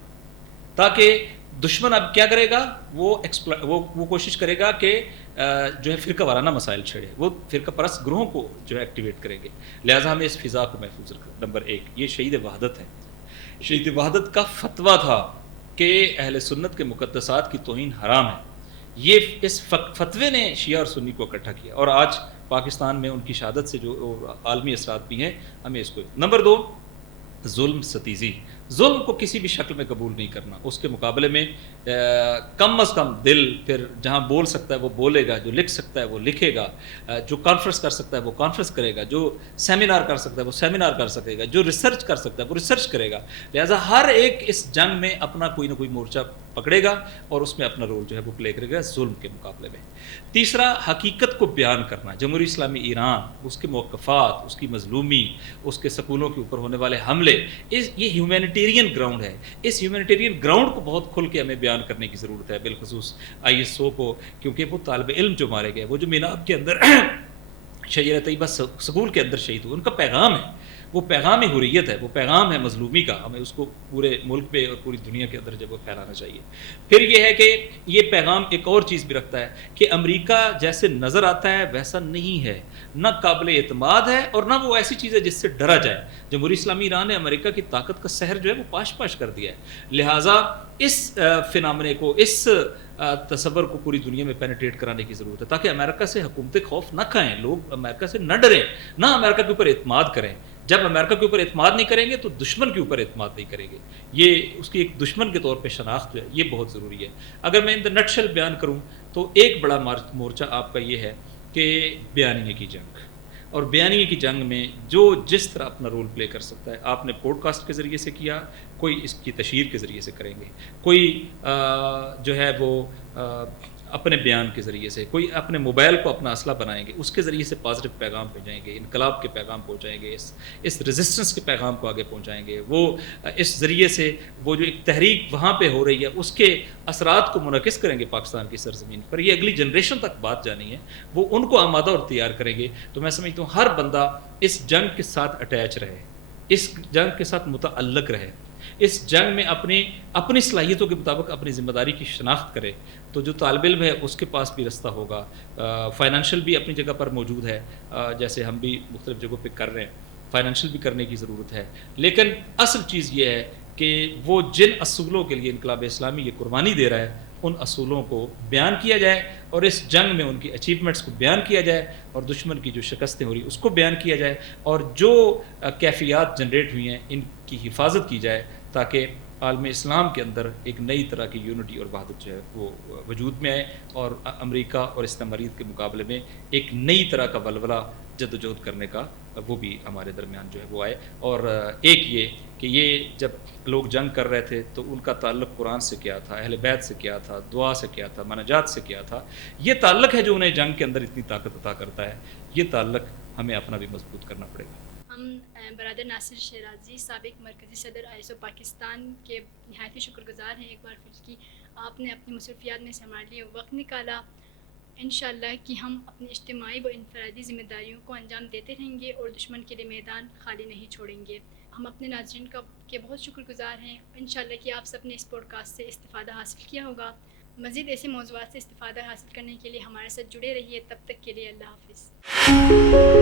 تاکہ دشمن اب کیا کرے گا, وہ کوشش کرے گا کہ جو ہے فرقہ وارانہ مسائل چھیڑے, وہ فرقہ پرست گروہوں کو جو ہے ایکٹیویٹ کریں گے. لہٰذا ہمیں اس فضا کو محفوظ رکھنا. نمبر 1, یہ شہید وحدت ہے. شہید وحدت کا فتویٰ تھا کہ اہل سنت کے مقدسات کی توہین حرام ہے. یہ اس فتوے نے شیعہ اور سنی کو اکٹھا کیا, اور آج پاکستان میں ان کی شہادت سے جو عالمی اثرات بھی ہیں, ہمیں اس کو. نمبر 2, ظلم ستیزی. ظلم کو کسی بھی شکل میں قبول نہیں کرنا. اس کے مقابلے میں کم از کم دل پھر جہاں بول سکتا ہے وہ بولے گا, جو لکھ سکتا ہے وہ لکھے گا, جو کانفرنس کر سکتا ہے وہ کانفرنس کرے گا, جو سیمینار کر سکتا ہے وہ سیمینار کر سکے گا, جو ریسرچ کر سکتا ہے وہ ریسرچ کرے گا. لہٰذا ہر ایک اس جنگ میں اپنا کوئی نہ کوئی مورچہ پکڑے گا اور اس میں اپنا رول جو ہے وہ پلے کرے گا ظلم کے مقابلے میں. تیسرا, حقیقت کو بیان کرنا. جمہوری اسلامی ایران, اس کے موقفات, اس کی مظلومی, اس کے سکولوں کے اوپر ہونے والے حملے, یہ ہیومینیٹیرین گراؤنڈ ہے. اس ہیومینیٹیرین گراؤنڈ کو بہت کھل کے ہمیں بیان کرنے کی ضرورت ہے, بالخصوص ISO کو, کیونکہ وہ طالب علم جو مارے گئے, وہ جو میناب کے اندر شجرہ طیبہ سکول کے اندر شہید ہوئے, ان کا پیغام ہے, وہ پیغام حریت ہے, وہ پیغام ہے مظلومی کا. ہمیں اس کو پورے ملک پہ اور پوری دنیا کے اندر جب وہ پھیلانا چاہیے. پھر یہ ہے کہ یہ پیغام ایک اور چیز بھی رکھتا ہے کہ امریکہ جیسے نظر آتا ہے ویسا نہیں ہے, نہ قابل اعتماد ہے اور نہ وہ ایسی چیز ہے جس سے ڈرا جائے. جمہوری اسلامی ایران نے امریکہ کی طاقت کا سحر جو ہے وہ پاش پاش کر دیا ہے. لہٰذا اس فنامنے کو, اس تصور کو پوری دنیا میں پینیٹریٹ کرانے کی ضرورت ہے, تاکہ امریکہ سے حکومتیں خوف نہ کھائیں, لوگ امریکہ سے نہ ڈریں, نہ امریکہ کے اوپر اعتماد کریں. جب امریکہ کے اوپر اعتماد نہیں کریں گے تو دشمن کے اوپر اعتماد نہیں کریں گے. یہ اس کی ایک دشمن کے طور پہ شناخت جو ہے یہ بہت ضروری ہے. اگر میں ان دا نٹ شیل بیان کروں تو ایک بڑا مورچہ آپ کا یہ ہے کہ بیانیے کی جنگ. اور بیانیے کی جنگ میں جو جس طرح اپنا رول پلے کر سکتا ہے, آپ نے پوڈ کاسٹ کے ذریعے سے کیا, کوئی اس کی تشہیر کے ذریعے سے کریں گے, کوئی جو ہے وہ اپنے بیان کے ذریعے سے, کوئی اپنے موبائل کو اپنا اسلحہ بنائیں گے, اس کے ذریعے سے پازیٹیو پیغام پہنچائیں گے, انقلاب کے پیغام پہنچائیں گے, اس ریزسٹنس کے پیغام کو آگے پہنچائیں گے. وہ اس ذریعے سے وہ جو ایک تحریک وہاں پہ ہو رہی ہے اس کے اثرات کو منعکس کریں گے پاکستان کی سرزمین پر. یہ اگلی جنریشن تک بات جانی ہے, وہ ان کو آمادہ اور تیار کریں گے. تو میں سمجھتا ہوں ہر بندہ اس جنگ کے ساتھ اٹیچ رہے, اس جنگ کے ساتھ متعلق رہے, اس جنگ میں اپنی صلاحیتوں کے مطابق اپنی ذمہ داری کی شناخت کرے. تو جو طالب علم ہے اس کے پاس بھی رستہ ہوگا, فائنینشیل بھی اپنی جگہ پر موجود ہے, جیسے ہم بھی مختلف جگہوں پہ کر رہے ہیں, فائنینشیل بھی کرنے کی ضرورت ہے. لیکن اصل چیز یہ ہے کہ وہ جن اصولوں کے لیے انقلاب اسلامی یہ قربانی دے رہا ہے ان اصولوں کو بیان کیا جائے, اور اس جنگ میں ان کی اچیومنٹس کو بیان کیا جائے, اور دشمن کی جو شکستیں ہو رہی اس کو بیان کیا جائے, اور جو کیفیات جنریٹ ہوئی ہیں ان کی حفاظت کی جائے, تاکہ عالم اسلام کے اندر ایک نئی طرح کی یونٹی اور وحدت جو ہے وہ وجود میں آئے, اور امریکہ اور استعماریت کے مقابلے میں ایک نئی طرح کا ولولہ جدوجہد کرنے کا وہ بھی ہمارے درمیان جو ہے وہ آئے. اور ایک یہ کہ یہ جب لوگ جنگ کر رہے تھے تو ان کا تعلق قرآن سے کیا تھا, اہل بیت سے کیا تھا, دعا سے کیا تھا, مناجات سے کیا تھا. یہ تعلق ہے جو انہیں جنگ کے اندر اتنی طاقت عطا کرتا ہے. یہ تعلق ہمیں اپنا بھی مضبوط کرنا پڑے گا. ہم برادر ناصر شیرازی, سابق مرکزی صدر ISO پاکستان کے نہایت ہی شکر گزار ہیں ایک بار پھر کہ آپ نے اپنی مصروفیات میں سے ہمارے لیے وقت نکالا. انشاءاللہ کہ ہم اپنی اجتماعی و انفرادی ذمہ داریوں کو انجام دیتے رہیں گے اور دشمن کے لیے میدان خالی نہیں چھوڑیں گے. ہم اپنے ناظرین کے بہت شکر گزار ہیں. انشاءاللہ کہ آپ سب نے اس پوڈ کاسٹ سے استفادہ حاصل کیا ہوگا. مزید ایسے موضوعات سے استفادہ حاصل کرنے کے لیے ہمارے ساتھ جڑے رہیے. تب تک کے لیے اللہ حافظ.